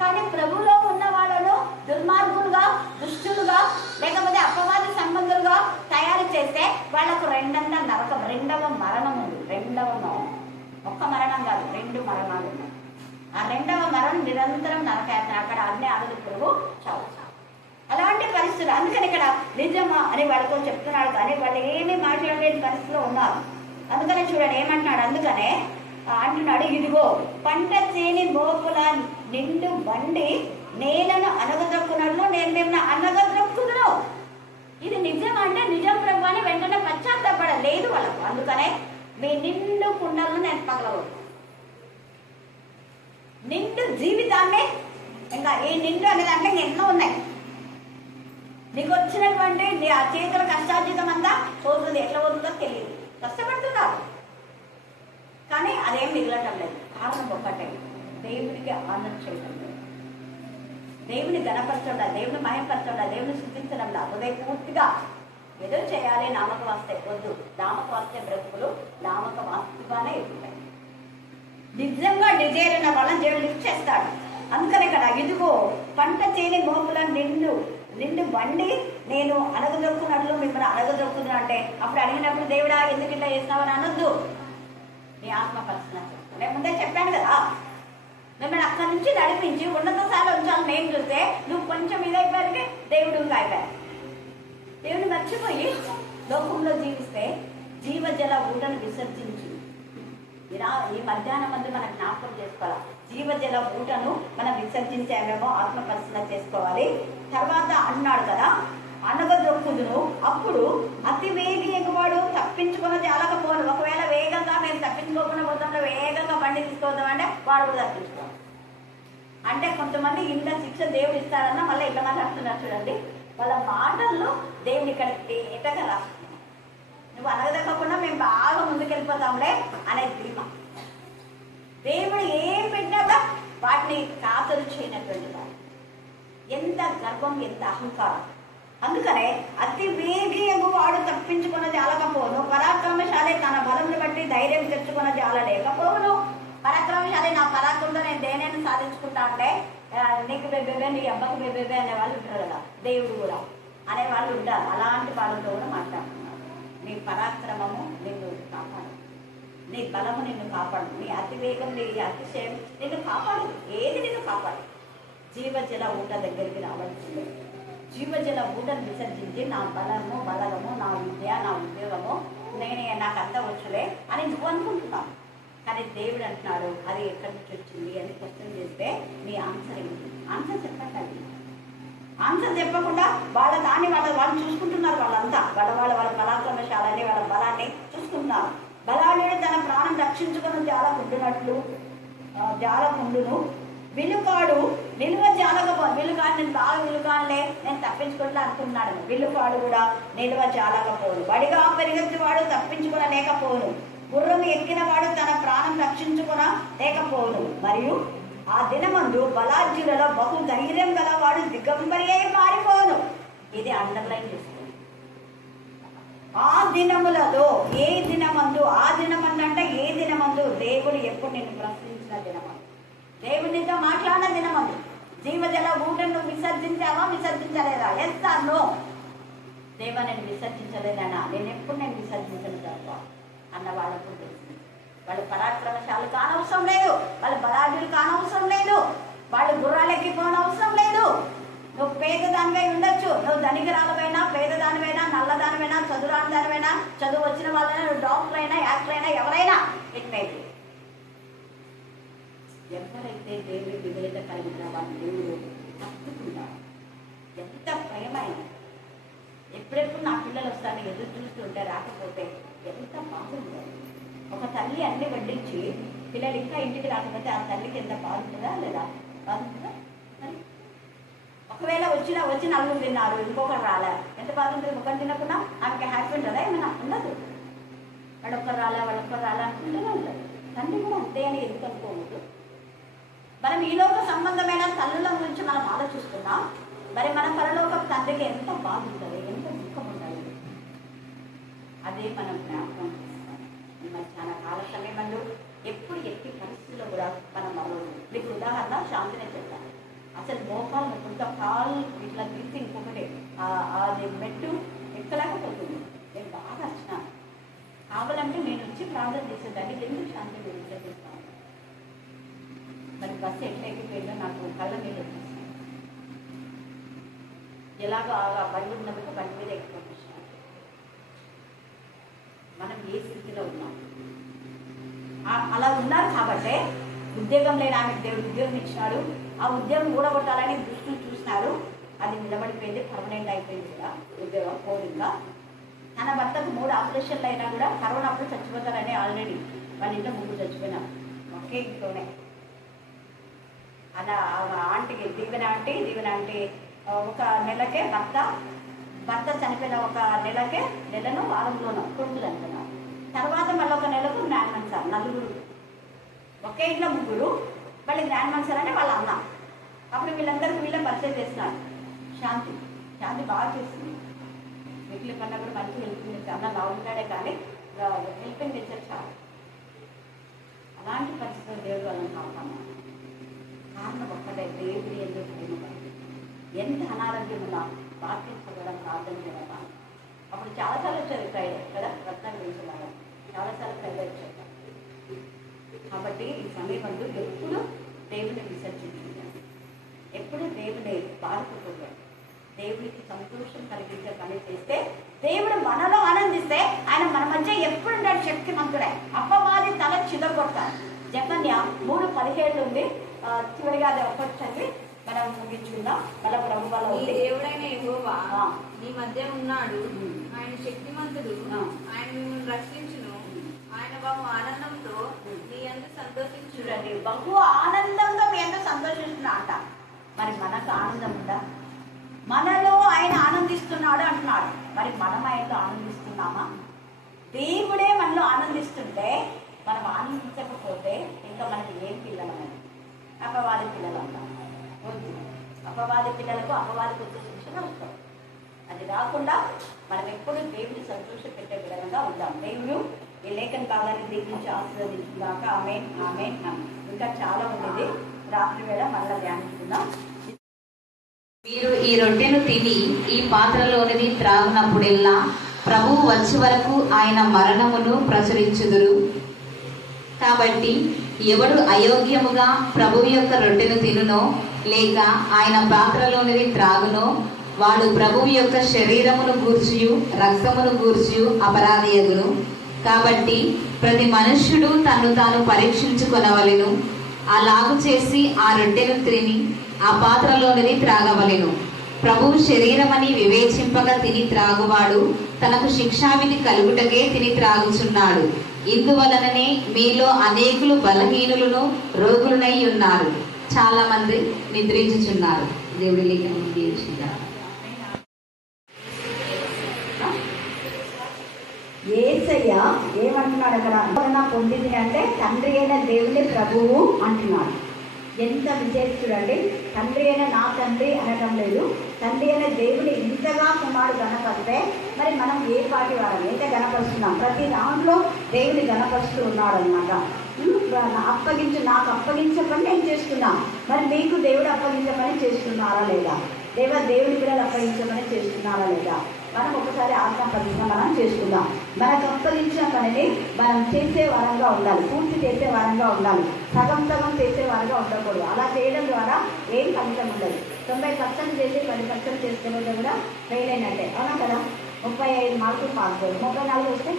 కానీ ప్రభులో ఉన్న వాళ్ళను దుర్మార్గులుగా, దుష్టులుగా, లేకపోతే అపవాది సంబంధులుగా తయారు చేస్తే వాళ్ళకు రెండంతల నరకం, రెండవ మరణం ఉంది. రెండవ మరణం, ఒక్క మరణం కాదు, 2 మరణాలు ఉన్నాయి. ఆ రెండవ మరణం నిరంతరం నరకయాత్ర. అక్కడ అగ్ని ఆడదు, పురుగు చావు. అలాంటి పరిస్థితులు. అందుకని ఇక్కడ నిజమా అని వాళ్ళతో చెప్తున్నాడు, కానీ వాళ్ళు ఏమీ మాట్లాడలేని పరిస్థితిలో ఉన్నారు. అందుకనే చూడండి ఏమంటున్నాడు. అందుకనే అంటున్నాడు, ఇదిగో పంట చేని మోపుల నిండు బండి నేలను అనగదొక్కునట్లు నేను మేము అనగదొక్కుదును. ఇది నిజం అంటే నిజం ప్రభు అని వెంటనే పశ్చాత్తాపడలేదు వాళ్ళకు. అందుకనే మీ నిండు కుండలను నేను పగలగొట్టు. నిండు జీవితాన్ని, ఇంకా ఈ నిండు అనే దాంట్లో ఎన్నో ఉన్నాయి. నీకు వచ్చినటువంటి నీ ఆ చేతుల కష్టార్జితం అంతా పోతుంది. ఎట్లా పోతుందో తెలియదు, కష్టపడుతున్నారు కానీ అదేం మిగలటం లేదు. కారణం ఒక్కటే, దేవుడికి ఆనందం చేయటం లేదు, దేవుని గణపరచడం, దేవుని మహిమపరచడం, దేవుని స్థుతించడం, హృదయ పూర్తిగా ఏదో చేయాలి నామక వాస్తే వద్దు. నామక వాస్తే బ్రతుకులు నామక వాస్తుగానే ఉంటాయి. నిజంగా డిజైర్ ఉన్న వాళ్ళని దేవుడు లిఫ్ట్ చేస్తాడు. అందుకని ఇక్కడ ఇదిగో పంట చేని మోపుల నిండు బండి నేను అనగదొక్కున్నట్లు మిమ్మల్ని అనగదొక్కుతున్నా అంటే అప్పుడు అడిగినప్పుడు దేవుడా ఎందుకు ఇట్లా చేసినావని అనొద్దు. నీ ఆత్మ పరిశీలన చేస్తాను. నేను ముందే చెప్పాను కదా, మిమ్మల్ని అక్కడి నుంచి నడిపించి ఉన్నత స్థాయిలో ఉంచాలి. నేను చూస్తే నువ్వు కొంచెం ఇదైపోయాకే దేవుడు ఇంకా అయిపోయాడు. దేవుని మర్చిపోయి లోకంలో జీవిస్తే జీవజల ఊటను విసర్జించి ఈ మధ్యాహ్నం మంది మనం జ్ఞాపకం చేసుకోవాలి. జీవజల ఊటను మనం విసర్జించామేమో ఆత్మ పరిశీలన చేసుకోవాలి. తర్వాత అన్నాడు కదా, అనగదొక్కుదును అప్పుడు అతి వేగి ఎగువాడు తప్పించుకున్న జాలకపోను. ఒకవేళ వేగంగా మేము తప్పించుకోకుండా పోతాంలో వేగంగా బండి తీసుకుపోతామంటే వాడు కూడా తప్పించుకోవాలి. అంటే కొంతమంది ఇంత శిక్ష దేవుడు ఇస్తారన్నా మళ్ళీ ఇట్లా మాట్లాడుతున్నారు చూడండి. వాళ్ళ మాటల్లో దేవుడు ఇక్కడ తేటగా రాస్తున్నారు. నువ్వు అనగదక్కకుండా మేము బాగా ముందుకెళ్ళిపోతాంలే అనే ధీమా. దేవుడు ఏం పెట్టినా వాటిని ఖాతరు చేయనటువంటి వాడు. ఎంత గర్వం, ఎంత అహంకారం. అందుకనే అతి వేగి వాడు తప్పించుకున్న జాలకపోను, పరాక్రమశాలి తన బలంని బట్టి ధైర్యం తెచ్చుకున్న జాల లేకపోను. పరాక్రమశాలి నా పరాక్రమంతో నేను దేనైనా సాధించుకుంటా అంటే నీకు బేబే నీ అబ్బకు బేబే అనే వాళ్ళు ఉంటారు కదా, దేవుడు కూడా అనేవాళ్ళు ఉంటారు. అలాంటి వాళ్ళతో కూడా మాట్లాడుతున్నారు. నీ పరాక్రమము నిన్ను కాపాడు, నీ బలము నిన్ను కాపాడు, నీ అతివేగం నీ అతిశయం నిన్ను కాపాడు. ఏది నిన్ను కాపాడు? జీవజల ఊట దగ్గరికి రావాల్సిందే. జీవజల ఊటను విసర్జించి నా బలము బలగము నా విద్య నా ఉద్యోగము నాకు అంతా వచ్చులే అని నువ్వు అనుకుంటున్నావు. కానీ దేవుడు అంటున్నాడు అది ఎక్కడి నుంచి వచ్చింది అని క్వశ్చన్ చేస్తే మీ ఆన్సర్ ఏంటి? ఆన్సర్ చెప్పండి. ఆన్సర్ చెప్పకుండా వాళ్ళు చూసుకుంటున్నారు. వాళ్ళంతా వాళ్ళ పరాక్రమశాలని వాళ్ళ బలాన్ని చూసుకుంటున్నారు. బలాఢ్యుడు తన ప్రాణం రక్షించుకుని జాలకుండును విలుకాడు నిలువ జాలకపోను. విలుకాడు నేను బాగా విలుకాడలే నేను తప్పించుకుంటా అనుకున్నాడు. విలుకాడు కూడా నిలువ జాలకపోను. బడిగా పరిగెత్తివాడు తప్పించుకున లేకపోను. గుర్రం ఎక్కిన వాడు తన ప్రాణం రక్షించుకున లేకపోను. మరియు ఆ దినమందు బలాఢ్యులలో బహు ధైర్యం గలవాడు దిగంబరి అయి మారిపోను. ఇది అండర్లైన్ చేసుకోండి. ఆ దినములలో ఏ దినమందు, ఆ దినమందు అంటే ఏ దినమందు? దేవుడు ఎప్పుడు నిన్ను ప్రశ్నించిన దినమందు, దేవునితో మాట్లాడిన దినమందు. జీవజల ఊటను విసర్జించావా, విసర్జించలేదా? Yes or no? దేవా నేను విసర్జించలేదన్నా, నేను విసర్జించను తప్ప అన్న వాళ్ళకు తెలిసింది. వాళ్ళు పరాక్రమశాలు కానవసరం లేదు, వాళ్ళు బలాఢ్యులు కానవసరం లేదు, వాళ్ళు గుర్రాలెక్కి పోనవసరం లేదు. నువ్వు పేదదానివై ఉండొచ్చు, నువ్వు ధనికరాలవైనా పేదదానివైనా నల్లదానివైనా చదువురాని దానివైనా చదువు వచ్చిన వాళ్ళైనా నువ్వు డాక్టర్ అయినా యాక్టర్ అయినా ఎవరైనా ఇట్ మే బి. ఎవరైతే దేవుడి విధేయత కలిగిన వాళ్ళు దేవుడు తప్పుకుంటారు. ఎంత ప్రేమైన ఎప్పుడెప్పుడు నా పిల్లలు వస్తాను ఎదురు చూస్తుంటే రాకపోతే ఎంత బాధ ఉంటుంది. ఒక తల్లి అన్ని వడ్డించి పిల్లలు ఇంకా ఇంటికి రాకపోతే ఆ తల్లికి ఎంత బాధ ఉంటుందా లేదా? బాధ ఉంటుందా? ఒకవేళ వచ్చి నలుగురు తిన్నారు ఇంకొకరు రాలే, ఎంత బాధ ఉంటుంది? ఒకరు తినకుండా ఆమెకి హ్యాపీ ఉంటుందా? ఏమైనా ఉండదు. వాళ్ళొక్కరు రాలే అనుకుంటూనే ఉండదు. తండ్రి కూడా అంతే అని ఎందుకు అనుకోకూడదు? మనం ఈ లోక సంబంధమైన తల్లుల గురించి మనం ఆలోచిస్తున్నాం. మరి మన పరలోక తండ్రికి ఎంత బాధ ఉంటుంది, ఎంత దుఃఖం ఉండాలి, అదే మనం జ్ఞాపకం చేస్తాం. మరి చాలా కాల సమయంలో ఎప్పుడు ఎట్టి పరిస్థితుల్లో కూడా మనం అవ్వదు. మీకు ఉదాహరణ శాంతినే చెప్తాను. అసలు మోకాలు కొంత కాలు ఇట్లా తీసి ఇంకొకటి అది మెట్టు ఎక్కలేకపోతుంది. నేను బాగా వచ్చినాను. కావాలంటే నేను వచ్చి ప్రార్థన చేసేదాన్ని ఎందుకు శాంతి గురించి చెప్తాను. మరి బస్సు ఎట్లా ఎక్కిపోయిందో నాకు కళ్ళ నీళ్ళు వచ్చేస్తాను. ఎలాగో ఆ బండి ఉన్నందుకు బండి మీద ఎక్కిపోతున్నాను. మనం ఏ స్థితిలో ఉన్నాం? అలా ఉన్నారు కాబట్టే ఉద్యోగం లేని ఆమెకు దేవుడు ఉద్యోగం ఇచ్చినాడు. ఆ ఉద్యోగం కూడగొట్టాలని దృష్టిని చూసినారు. అది నిలబడిపోయింది, పర్మనెంట్ అయిపోయింది కూడా ఉద్యోగం పోలింగా. తన భర్తకు 3 ఆపరేషన్లు అయినా కూడా కరోనా అప్పుడు చచ్చిపోతారని ఆల్రెడీ వాళ్ళ ఇంట్లో 3 చచ్చిపోయినారు ఒకే ఇంట్లోనే. అలా ఆంటీకి దీవెన ఆంటీ ఒక నెలకే భర్త చనిపోయిన ఒక నెలను వారంలోనూ కొడుకులు అంటున్నారు. తర్వాత మళ్ళీ ఒక నెలకు గ్రాండ్ మన్సార్, 4 ఒకే ఇంట్లో 3. మళ్ళీ గ్రాండ్ మన్సార్ అంటే వాళ్ళ అన్న. అప్పుడు వీళ్ళందరికీ పరిచయం చేస్తున్నారు. శాంతి బాగా చేస్తుంది. వీటి కన్నా కూడా మంచి హెల్పింగ్ నేచర్ అన్న లా ఉంటాడే కానీ హెల్పింగ్ నేచర్ చాలు. అలాంటి పరిస్థితులు దేవుడు వాళ్ళని కాపాడు. కారణం ఒక్కటే, దేవుడి ఎందుకు ప్రేమ కలిగి. ఎంత అనారోగ్యం ఉన్నా వాక్యం చదవడం, ప్రార్థన చేయడం. అప్పుడు చాలాసార్లు వచ్చారు ఫ్రైడే కదా, రత్నం గురించి చాలాసార్లు ఫ్రైడే వచ్చారు. కాబట్టి ఈ సమయంలో ఎప్పుడు దేవుని విసర్జించుకుంటాను, ఎప్పుడు దేవుని బాధపడుకుంటాను. దేవునికి సంతోషం కలిగించే పని చేస్తే దేవుడు మనలో ఆనందిస్తే ఆయన మన మధ్య ఎప్పుడు ఉంటాడు, శక్తిమంతుడే. అపవాది తల చిదగొడతాడు. జపన్య 3:17 ఉంది. చివరిగా అది ఒక్కొచ్చండి మనం ముగించుకుందాం. మళ్ళీ ప్రభు వల్ల నీ దేవుడైన యెహోవా నీ మధ్య ఉన్నాడు. ఆయన శక్తిమంతుడు, ఆయన మిమ్మల్ని రక్షించును. ఆయన బహు ఆనందంతో నీ యందు సంతోషించుడండి. బహు ఆనందంతో మీ ఎంత సంతోషిస్తున్నా అంట. మరి మనకు ఆనందం ఉందా? మనలో ఆయన ఆనందిస్తున్నాడు అంటున్నాడు. మరి మనం ఆయనలో ఆనందిస్తున్నామా? దేవుడే మనలో ఆనందిస్తుంటే మనం ఆనందించకపోతే ఇంకా మనకి ఏం పిల్లలమని? అపవాది పిల్లలు అంటాం. వద్దు, అపవాది పిల్లలకు అపవాదికి వచ్చే శిక్షణ వస్తాం. అది రాకుండా మనం ఎప్పుడు దేవుని సంతోష పెట్టే విధంగా ఉందాం. దేవుడు ఈ లేఖన భాగాన్ని దీవించి ఆశీర్వదించుగాక. ఆమేన్, ఆమేన్. ఇంకా చాలా ఉండేది, రాత్రి వేళ మళ్ళీ ధ్యానించుకుందాం. మీరు ఈ రొట్టెను తిని ఈ పాత్రలోనిది త్రాగినప్పుడెల్లా ప్రభువు వచ్చే వరకు ఆయన మరణమును ప్రచురించుదురు. కాబట్టి ఎవడు అయోగ్యముగా ప్రభువు యొక్క రొట్టెను తినునో లేక ఆయన పాత్రలోనిది త్రాగునో వాడు ప్రభువు యొక్క శరీరమును గూర్చియు రక్తమును గూర్చియు అపరాధియగును. కాబట్టి ప్రతి మనుష్యుడు తన్ను తాను పరీక్షించుకొనవలెను. అలాగు చేసి ఆ రొట్టెను తిని ఆ పాత్రలోనిది త్రాగవలెను. ప్రభువు శరీరమని వివేచింపగా తిని త్రాగువాడు తనకు శిక్షావిధి కలుగుటకే తిని త్రాగుచున్నాడు. ఇందువలననే మీలో అనేకులు బలహీనులను రోగులనై ఉన్నారు, చాలా మంది నిద్రించుచున్నారు. దేవుడి లేఖనం దీవించుగాక. యేసయ్య ఏమంటున్నాడు అక్కడ? పొందింది అంటే తండ్రి అయిన దేవుని ప్రభువు అంటున్నాడు. ఎంత విజయిస్తుడండి! తండ్రి అయిన నా తండ్రి అనటం లేదు, తండ్రి అయిన దేవుని ఇంతగా కుమారుడు గణపరిస్తే మరి మనం ఏ పాటి వారం ఎంత గణపరుస్తున్నాం? ప్రతి దాంట్లో దేవుని గణపరుస్తూ ఉన్నాడు అనమాట. నాకు అప్పగించమని నేను చేస్తున్నా. మరి మీకు దేవుడు అప్పగించమని చేస్తున్నారా లేదా? దేవుని పిల్లలు అప్పగించమని చేస్తున్నారా లేదా? మనం ఒకసారి ఆత్మపరిచయం మనం చేసుకుందాం. మనకు అప్పగించిన పనిని మనం చేసే వారంగా ఉండాలి, పూర్తి చేసే వారంగా ఉండాలి, సగం చేసే వారంగా ఉండకూడదు. అలా చేయడం ద్వారా ఏం ఫలితం ఉండదు. 90% చేసి 10% చేసుకునేది కూడా ఫెయిల్ అయినట్టే, అవునా కదా? 35 మార్కులు పాస్ అయ్యారు, 34 వస్తే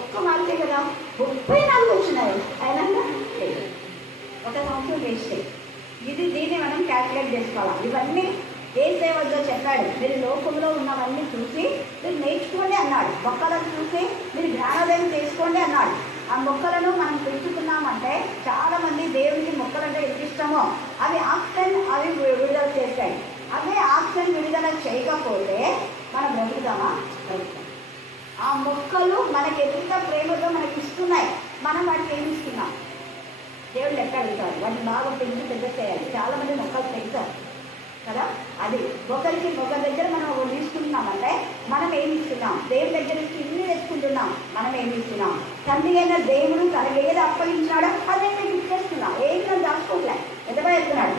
ఒక్క మార్కే కదా, 34 వచ్చినాయి అయినా ఒక సంవత్సరం వేస్తే. దీన్ని మనం క్యాల్కులేట్ చేసుకోవాలి. ఇవన్నీ ఏ సేవల్లో చెప్పాడు? మీరు లోకంలో ఉన్నవన్నీ చూసి మీరు నేర్చుకోండి అన్నాడు. మొక్కలను చూసి మీరు జ్ఞానోదయం చేసుకోండి అన్నాడు. ఆ మొక్కలను మనం పెంచుకున్నామంటే చాలామంది దేవునికి మొక్కలంటే ఎంత ఇష్టమో అవి ఆక్సిజన్ అవి విడుదల చేస్తాయి. అదే ఆక్సిజన్ విడుదల చేయకపోతే మనం బ్రతుకుతామా? బ్రతుకుతాం. ఆ మొక్కలు మనకి ఎంత ప్రేమతో మనకి ఇస్తున్నాయి, మనం వాటికి ఏమి ఇస్తున్నాం? దేవుడు లెక్క అడుగుతాడు. వాటిని బాగా పెద్ద చేయాలి. చాలామంది మొక్కలు పెంచుతారు కదా. అది ఒకరి దగ్గర మనం తీసుకుంటున్నామంటే మనం ఏమి ఇస్తున్నాం? దేవుడి దగ్గర నుంచి ఇన్ని తెచ్చుకుంటున్నాం, మనం ఏమి ఇస్తున్నాం? తండ్రి అయిన దేవుడు తనకి ఏది అప్పగించాడో అదే మీకు ఇచ్చేస్తున్నాం. ఏం మనం దాచుకోవట్లే, ఎదగా వెళ్తున్నాడు.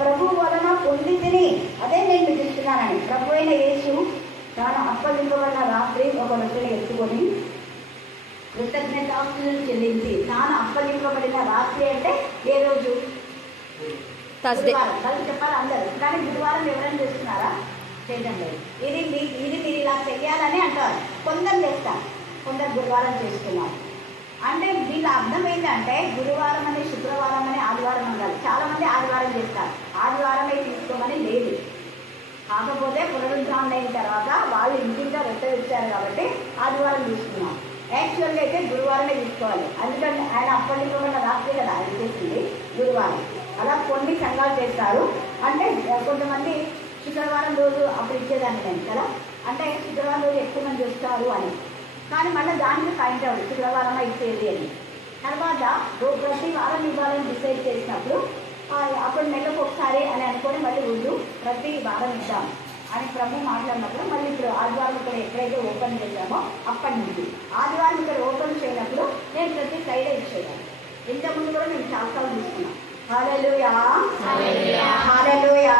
ప్రభు వలన పొంది తిని అదే నేను మీకు ఇస్తున్నానని. ప్రభు అయిన యేసు తాను అప్పగింపబడిన రాత్రి ఒక రొట్టెని ఎత్తుకొని కృతజ్ఞతాస్తుతులు చెల్లించి, తాను అప్పగింపబడిన రాత్రి అంటే ఏ రోజు? గురువారం. కలిసి చెప్పాలి అందరూ. కానీ గురువారం ఎవరైనా చేస్తున్నారా? చేయడం లేదు. ఇది మీరు ఇలా చెయ్యాలని అంటారు. కొందరు చేస్తారు, కొందరు గురువారం చేస్తున్నారు. అంటే దీని అర్థం ఏంటంటే గురువారం అని, శుక్రవారం అని, ఆదివారం అన్నారు. చాలామంది ఆదివారం చేస్తారు. ఆదివారమే తీసుకోమని లేదు. కాకపోతే పునరుద్ధరణ అయిన తర్వాత వాళ్ళు ఇంటిగా రొట్టె ఇచ్చారు కాబట్టి ఆదివారం తీసుకున్నాం. యాక్చువల్గా అయితే గురువారమే తీసుకోవాలి. అందుకని ఆయన అప్పటికమైన రాత్రి కదా ఆయన చేసింది గురువారం. అలా కొన్ని సంఘాలు చేస్తారు. అంటే కొంతమంది శుక్రవారం రోజు అప్పుడు ఇచ్చేదాన్ని నేను కదా, అంటే శుక్రవారం రోజు ఎక్కువ మంది వస్తారు అని. కానీ మళ్ళీ దానికి పాయింట్ అవుతుంది శుక్రవారం ఇచ్చేది అని. తర్వాత ప్రతి వారం ఇవ్వాలని డిసైడ్ చేసినప్పుడు అప్పుడు నెలకు ఒకసారి అని అనుకొని మళ్ళీ రోజు ప్రతి వారం ఇద్దాం. అని ప్రభు మాట్లాడినప్పుడు మళ్ళీ ఇప్పుడు ఆదివారం ఇక్కడ ఎక్కడైతే ఓపెన్ చేశామో అప్పటి నుంచి ఆదివారం ఇక్కడ ఓపెన్ చేయనప్పుడు నేను ప్రతి ఫ్రైడే ఇచ్చేదాన్ని. ఇంతకుముందు కూడా నేను చాలాసార్లు తీసుకున్నాను. హల్లెలూయా హల్లెలూయా.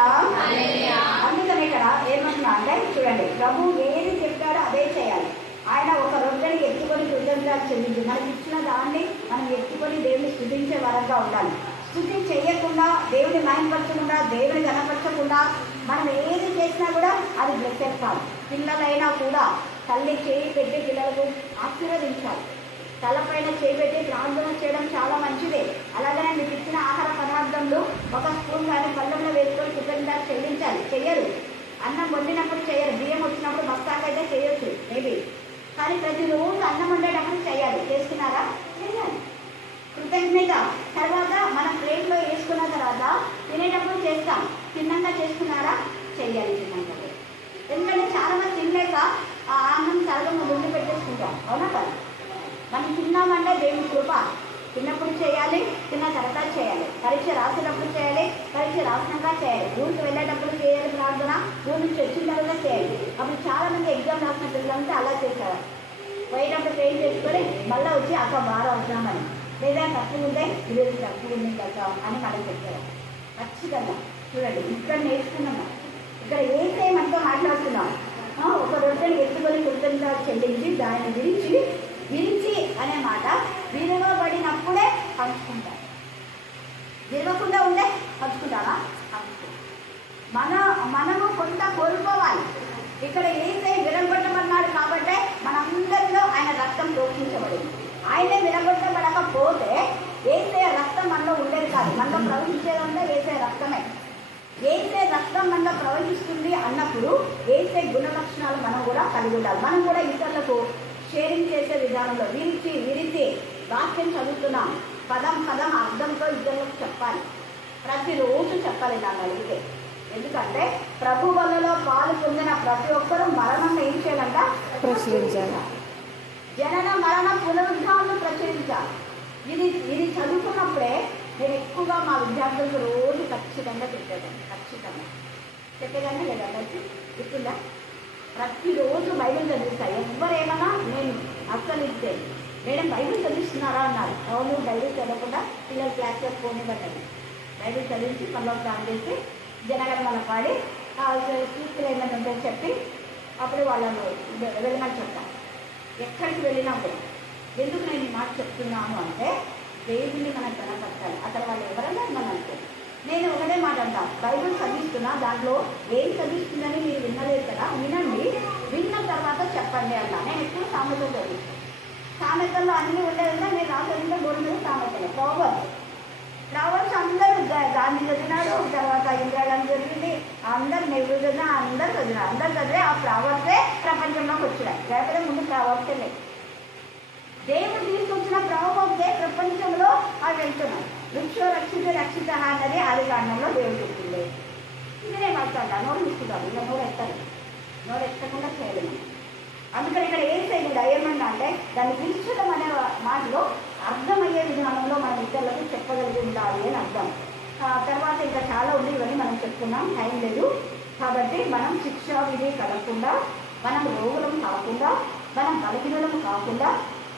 అందుకని ఇక్కడ ఏమన్నా అంటే చూడండి, ప్రభు ఏది చెప్తాడో అదే చేయాలి. ఆయన ఒక రొట్టెని ఎత్తుకొని కృతజ్ఞతలు చెల్లించి మనకి ఇచ్చిన దాన్ని మనం ఎత్తుకొని దేవుని స్తుతించే వరంగా ఉండాలి. స్తుతి చేయకుండా, దేవుని మహిమపరచకుండా, దేవుని గణపరచకుండా మనం ఏది చేసినా కూడా అది బ్లెస్సెడ్ కాదు. పిల్లలైనా కూడా తల్లి చేయి పెట్టి పిల్లలకు ఆశీర్వదించాలి. తలపైన చేయి పెట్టి ప్రార్థన చేయడం చాలా మంచిదే. అలాగనే మీకు ఇచ్చిన ఆహార పదార్థంలో ఒక స్పూన్ కానీ పళ్ళంలో వేసుకొని కృతజ్ఞతలు చెల్లించాలి. చెయ్యరు. అన్నం వండినప్పుడు చేయరు. బియ్యం వచ్చినప్పుడు బస్తాకైతే చేయొచ్చు మేబీ, కానీ ప్రతిరోజు అన్నం వండేటప్పుడు చేయాలి. చేస్తున్నారా? చేయాలి. కృతజ్ఞత. తర్వాత మనం ప్లేట్లో వేసుకున్న తర్వాత తినేటప్పుడు చేస్తాం. తిన్నాక చేసుకున్నారా? చెయ్యాలి. తిన్నాక. ఎందుకంటే చాలా మంది తినలేక ఆ అన్నం సరగం ముందు పెట్టేసుకుంటాం. అవునా కదా? మనం తిన్నామంటే దేవుని కృప. తిన్నప్పుడు చేయాలి, తిన్న తర్వాత చేయాలి. పరీక్ష రాసేటప్పుడు చేయాలి, పరీక్ష రాసినాక చేయాలి. ఊరికి వెళ్ళేటప్పుడు చేయాలి ప్రార్థన, ఊరి నుంచి వచ్చిన తర్వాత చేయాలి. అప్పుడు చాలా మంది ఎగ్జామ్ రాసిన పిల్లలంటే అలా చేశారు. పోయేటప్పుడు ట్రైన్ చేసుకొని మళ్ళీ వచ్చి అక్క బాగా అవుతామని, లేదా తక్కువ ఉంటే ఈరోజు తక్కువ ఉంది కదా అని మనం చెప్పారు. ఖచ్చితంగా చూడండి, ఇక్కడ నేర్చుకున్నాము. ఇక్కడ ఏసే మనతో మాట్లాడుతున్నాం. ఒక రొట్టెని ఎత్తుకొని కృతజ్ఞతలు చెల్లించి దాన్ని విరిచి అనే మాట విరవబడినప్పుడే పంచుకుంటారు. విరవకుండా ఉంటే పంచుకుంటారా? మనము కొంత కోల్పోవాలి. ఇక్కడ ఏసే విరగొట్టమన్నాడు కాబట్టి మనందరిలో ఆయన రక్తం ప్రోక్షించబడింది. ఆయనే విరగొట్టబడకపోతే ఏసే రక్తం మనలో ఉండేది కాదు. మనలో ప్రవహించేదంతా ఏసే రక్తమే. ఏసే రక్తం మనలో ప్రవహిస్తుంది అన్నప్పుడు ఏసే గుణలక్షణాలు మనం కూడా కలిగి ఉండాలి. మనం కూడా ఇతరులకు షేరింగ్ చేసే విధానంలో విరిచి వాక్యం చదువుతున్నాం, పదం అర్థంతో ఇతరులకు చెప్పాలి. ప్రతిరోజు చెప్పాలి నాకు అడిగితే. ఎందుకంటే ప్రభు వలలో పాలు పొందిన ప్రతి ఒక్కరూ మరణం ఏం చేయాలంట? ప్రచురించాలి. జనన మరణ పునరుద్ధాలను ప్రచురించాలి. ఇది చదువుకున్నప్పుడే నేను ఎక్కువగా మా విద్యార్థులకు రోజు ఖచ్చితంగా చెప్పేదాన్ని లేదా కలిసి ఇస్తుందా? ప్రతిరోజు బైబిల్ చదివిస్తా. ఎవరేమన్నా నేను అస్సలు ఇస్తే మేడం బైబిల్ చదివిస్తున్నారా అన్నారు. అవును, బైబిల్ చదవకుండా పిల్లలు క్లాస్లో పోనివ్వండి. బైబిల్ చదివించి మళ్ళీ ప్లాన్ చేసి జనగణమన పాడి సూక్తులు ఏమైనా ఉంటే చెప్పి అప్పుడు వాళ్ళను వెళ్ళమని చెప్తాను. ఎక్కడికి వెళ్ళినా కూడా ఎందుకు నేను ఈ మాట చెప్తున్నాను అంటే దేవుడిని మనం కనపరచాలి. అక్కడ వాళ్ళు ఎవరైనా మనం అనుకో. నేను ఒకటే మాట అంటాను, బైబిల్ చదివిస్తున్నా, దాంట్లో ఏం చదివిస్తుందని మీరు వినలేదు కదా, వినండి, విన్న తర్వాత చెప్పండి అన్నా. నేను ఎప్పుడు సామెతలు చదివిస్తాను. సామెతల్లో అన్నీ ఉండేదంటే నేను రాసేదంటే మూడు మీద సామెతలు. ప్రావర్స్ అందరూ గాంధీ చదివినాడు, తర్వాత ఇందిరాగాంధీ చదివింది, అందరు నెహ్రూ చదివినా, అందరు చదివే ఆ ప్రావర్సే ప్రపంచంలోకి వచ్చినాయి. లేకపోతే ముందు ప్రావర్సే లేదు. దేవుడు తీసుకొచ్చిన ప్రావర్సే ప్రపంచంలో అవి వెళ్తున్నాయి. వృక్షో రక్షిత అన్నది ఆది కాండంలో దేవుడు చెప్తుంది. నేనే మాట్లాడతా, నోరు తీసుకుంటాను. ఇలా నోరు ఎత్తకుండా చేయలేము. అందుకని ఇక్కడ ఏం చేయకుండా ఏమన్నా అంటే దాన్ని పిలుచడం అనే మాటలో అర్థమయ్యే విధానంలో మనం ఇతరులకు చెప్పగలిగి ఉండాలి అని అర్థం. తర్వాత ఇంకా చాలా ఉంది, ఇవన్నీ మనం చెప్పుకున్నాం, టైం లేదు. కాబట్టి మనం శిక్షా విధి కలగకుండా, మనం రోగులం కాకుండా, మనం బలహీనము కాకుండా,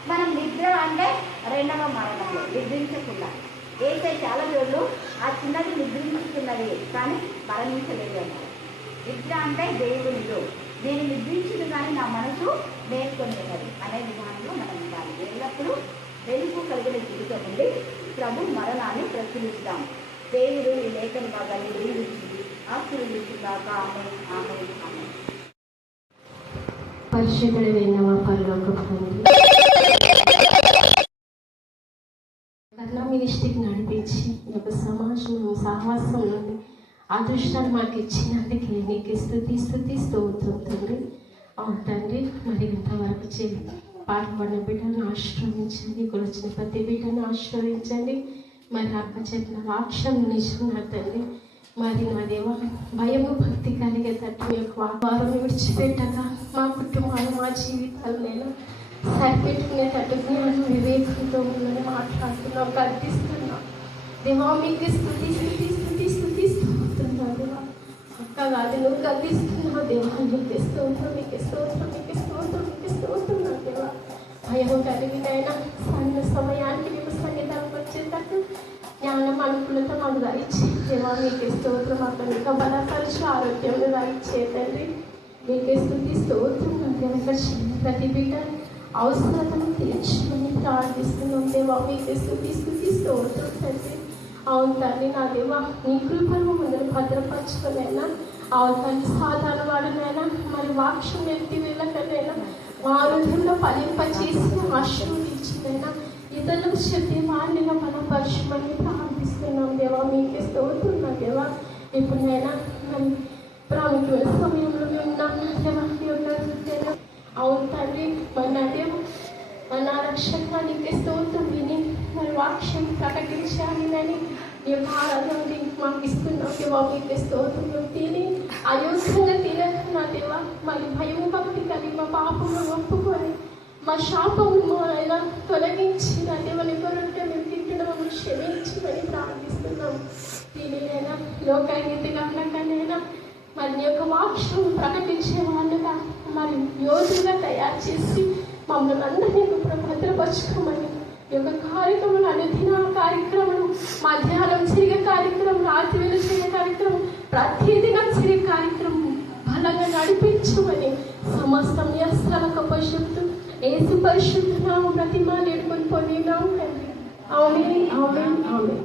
మనం నిద్ర అంటే రెండవ మరణంలో నిద్రించకుండా. ఏసే చాలా రోజులు ఆ చిన్నది నిద్రించుతున్నది కానీ మరణించలేదు అన్నారు. నిద్ర అంటే దేవునిలో నేను నిద్రించింది కానీ నా మనసు మేల్కొని ఉన్నది అనే విధానంలో మనం ఉండాలి. ఎల్లప్పుడూ వెలుగు కలిగిన జీవితం ఉండి ప్రభు మరణాన్ని ప్రచురిస్తాం. దేవుడు ఈ లేఖన భాగాన్ని దీవించి ఆశీర్వదించుగాక. ఆమేన్, ఆమేన్, ఆమేన్. పరిశుద్ధుడైన మా పరలోకపు తండ్రి, కర్ణ మినిస్ట్రీకి నడిపించి ఈ యొక్క సమాజం సహవాసం నుండి అదృష్టాన్ని మాకు ఇచ్చినందుకే నీకు స్తోత్రం తండ్రి. అవును తండ్రి, మరి ఇంతవరకు పాల్పడిన బిడ్డలను ఆశ్రయించండి, వచ్చిన ప్రతి బిడ్డను ఆశ్రయించండి. మరి అక్క చెప్పిన వాక్యం నిజున్నారు తండ్రి. మరి నా దేవ భయము భక్తి కలిగేటట్టు మీ యొక్క వారం విడిచిపెట్టక మా కుటుంబాలు మా జీవితాలు నేను సరిపెట్టుకునేటట్టు జ్ఞానం వివేకంతో ఉన్నది మాట్లాడుతున్నాం, కల్పిస్తున్నాం. దేవా మీకు స్తుతిస్తున్నాం దేవా. అది నువ్వు గర్విస్తున్నావు దేవా. నీకు స్తోత్రం, నీకు స్తోత్రం, నీకు స్తోత్రం, నీకు స్తోత్రం నా దేవా. భయం కలిగినైనా సన్న సమయానికి నీకు సన్నిధానం వచ్చేటట్టు జ్ఞానం అనుకూలత మాకు దయచే దేవా. నీకు స్తోత్రం, అక్కడ ఇంకా బలపరిచి ఆరోగ్యం దయచే తండ్రి. నీకు స్తుతి స్తోత్రం నా దేవా. ప్రతి బిడ్డ అవసరతను తీర్చమని ప్రార్థిస్తున్నాం దేవా. మీకు స్తుతి స్తోత్రం తండ్రి. అవును తండ్రి నా దేవా, నీ కృపను ముందు భద్రపరచుకునైనా అవును తండ్రి సాధారణ వాడినైనా మరి వాక్యం వ్యక్తి వెళ్ళకనైనా మా హృదయంలో ఫలింపచేసి ఆశీర్వదించిందైనా ఇతరులకు చెప్పే వారినిగా బలపరచమని ప్రార్థిస్తున్నాం దేవా. మీకే స్తోత్రం దేవా. ఇప్పుడైనా మరి ప్రాముఖ్యమైన సమయంలో మేము ఉన్నాం దేవా. మీ యొక్క అవును తండ్రి మరి నా దేవా మన రక్షణ నీకే స్తోత్రం విని మరి వాక్యం ప్రకటించాలని ఈ యొక్క ఆరాధనని మాకు ఇస్తున్నాం దేవా. మీకే స్తోత్రం తిని అయోగ్యంగా తినక నా దేవా మళ్ళీ భయము భక్తి కలిగి మా పాపము ఒప్పుకొని మా శాపము అయినా తొలగించి నా దేవని కొరటే మేము తిట్టడం క్షమించమని ప్రార్థిస్తున్నాం. దీనినైనా లోకగీతిగా అనగానైనా మరి యొక్క వాక్యం ప్రకటించే వాళ్ళుగా మరి యోధులుగా తయారు చేసి మమ్మల్ని అందరినీ కూడా భద్రపరచుకోమని ఈ యొక్క కార్యక్రమం అనుదిన కార్యక్రమం మధ్యాహ్నం జరిగే కార్యక్రమం రాత్రి వేళ జరిగే కార్యక్రమం ప్రతిదినం జరిగే కార్యక్రమం బలంగా నడిపించమని సమస్తం యస్త్రాలకు పరిశుద్ధం ఏసు పరిశుద్ధ నామమున ప్రతిమా నేర్కొని పొందినాం తండ్రి. ఆమేన్, ఆమేన్, ఆమేన్.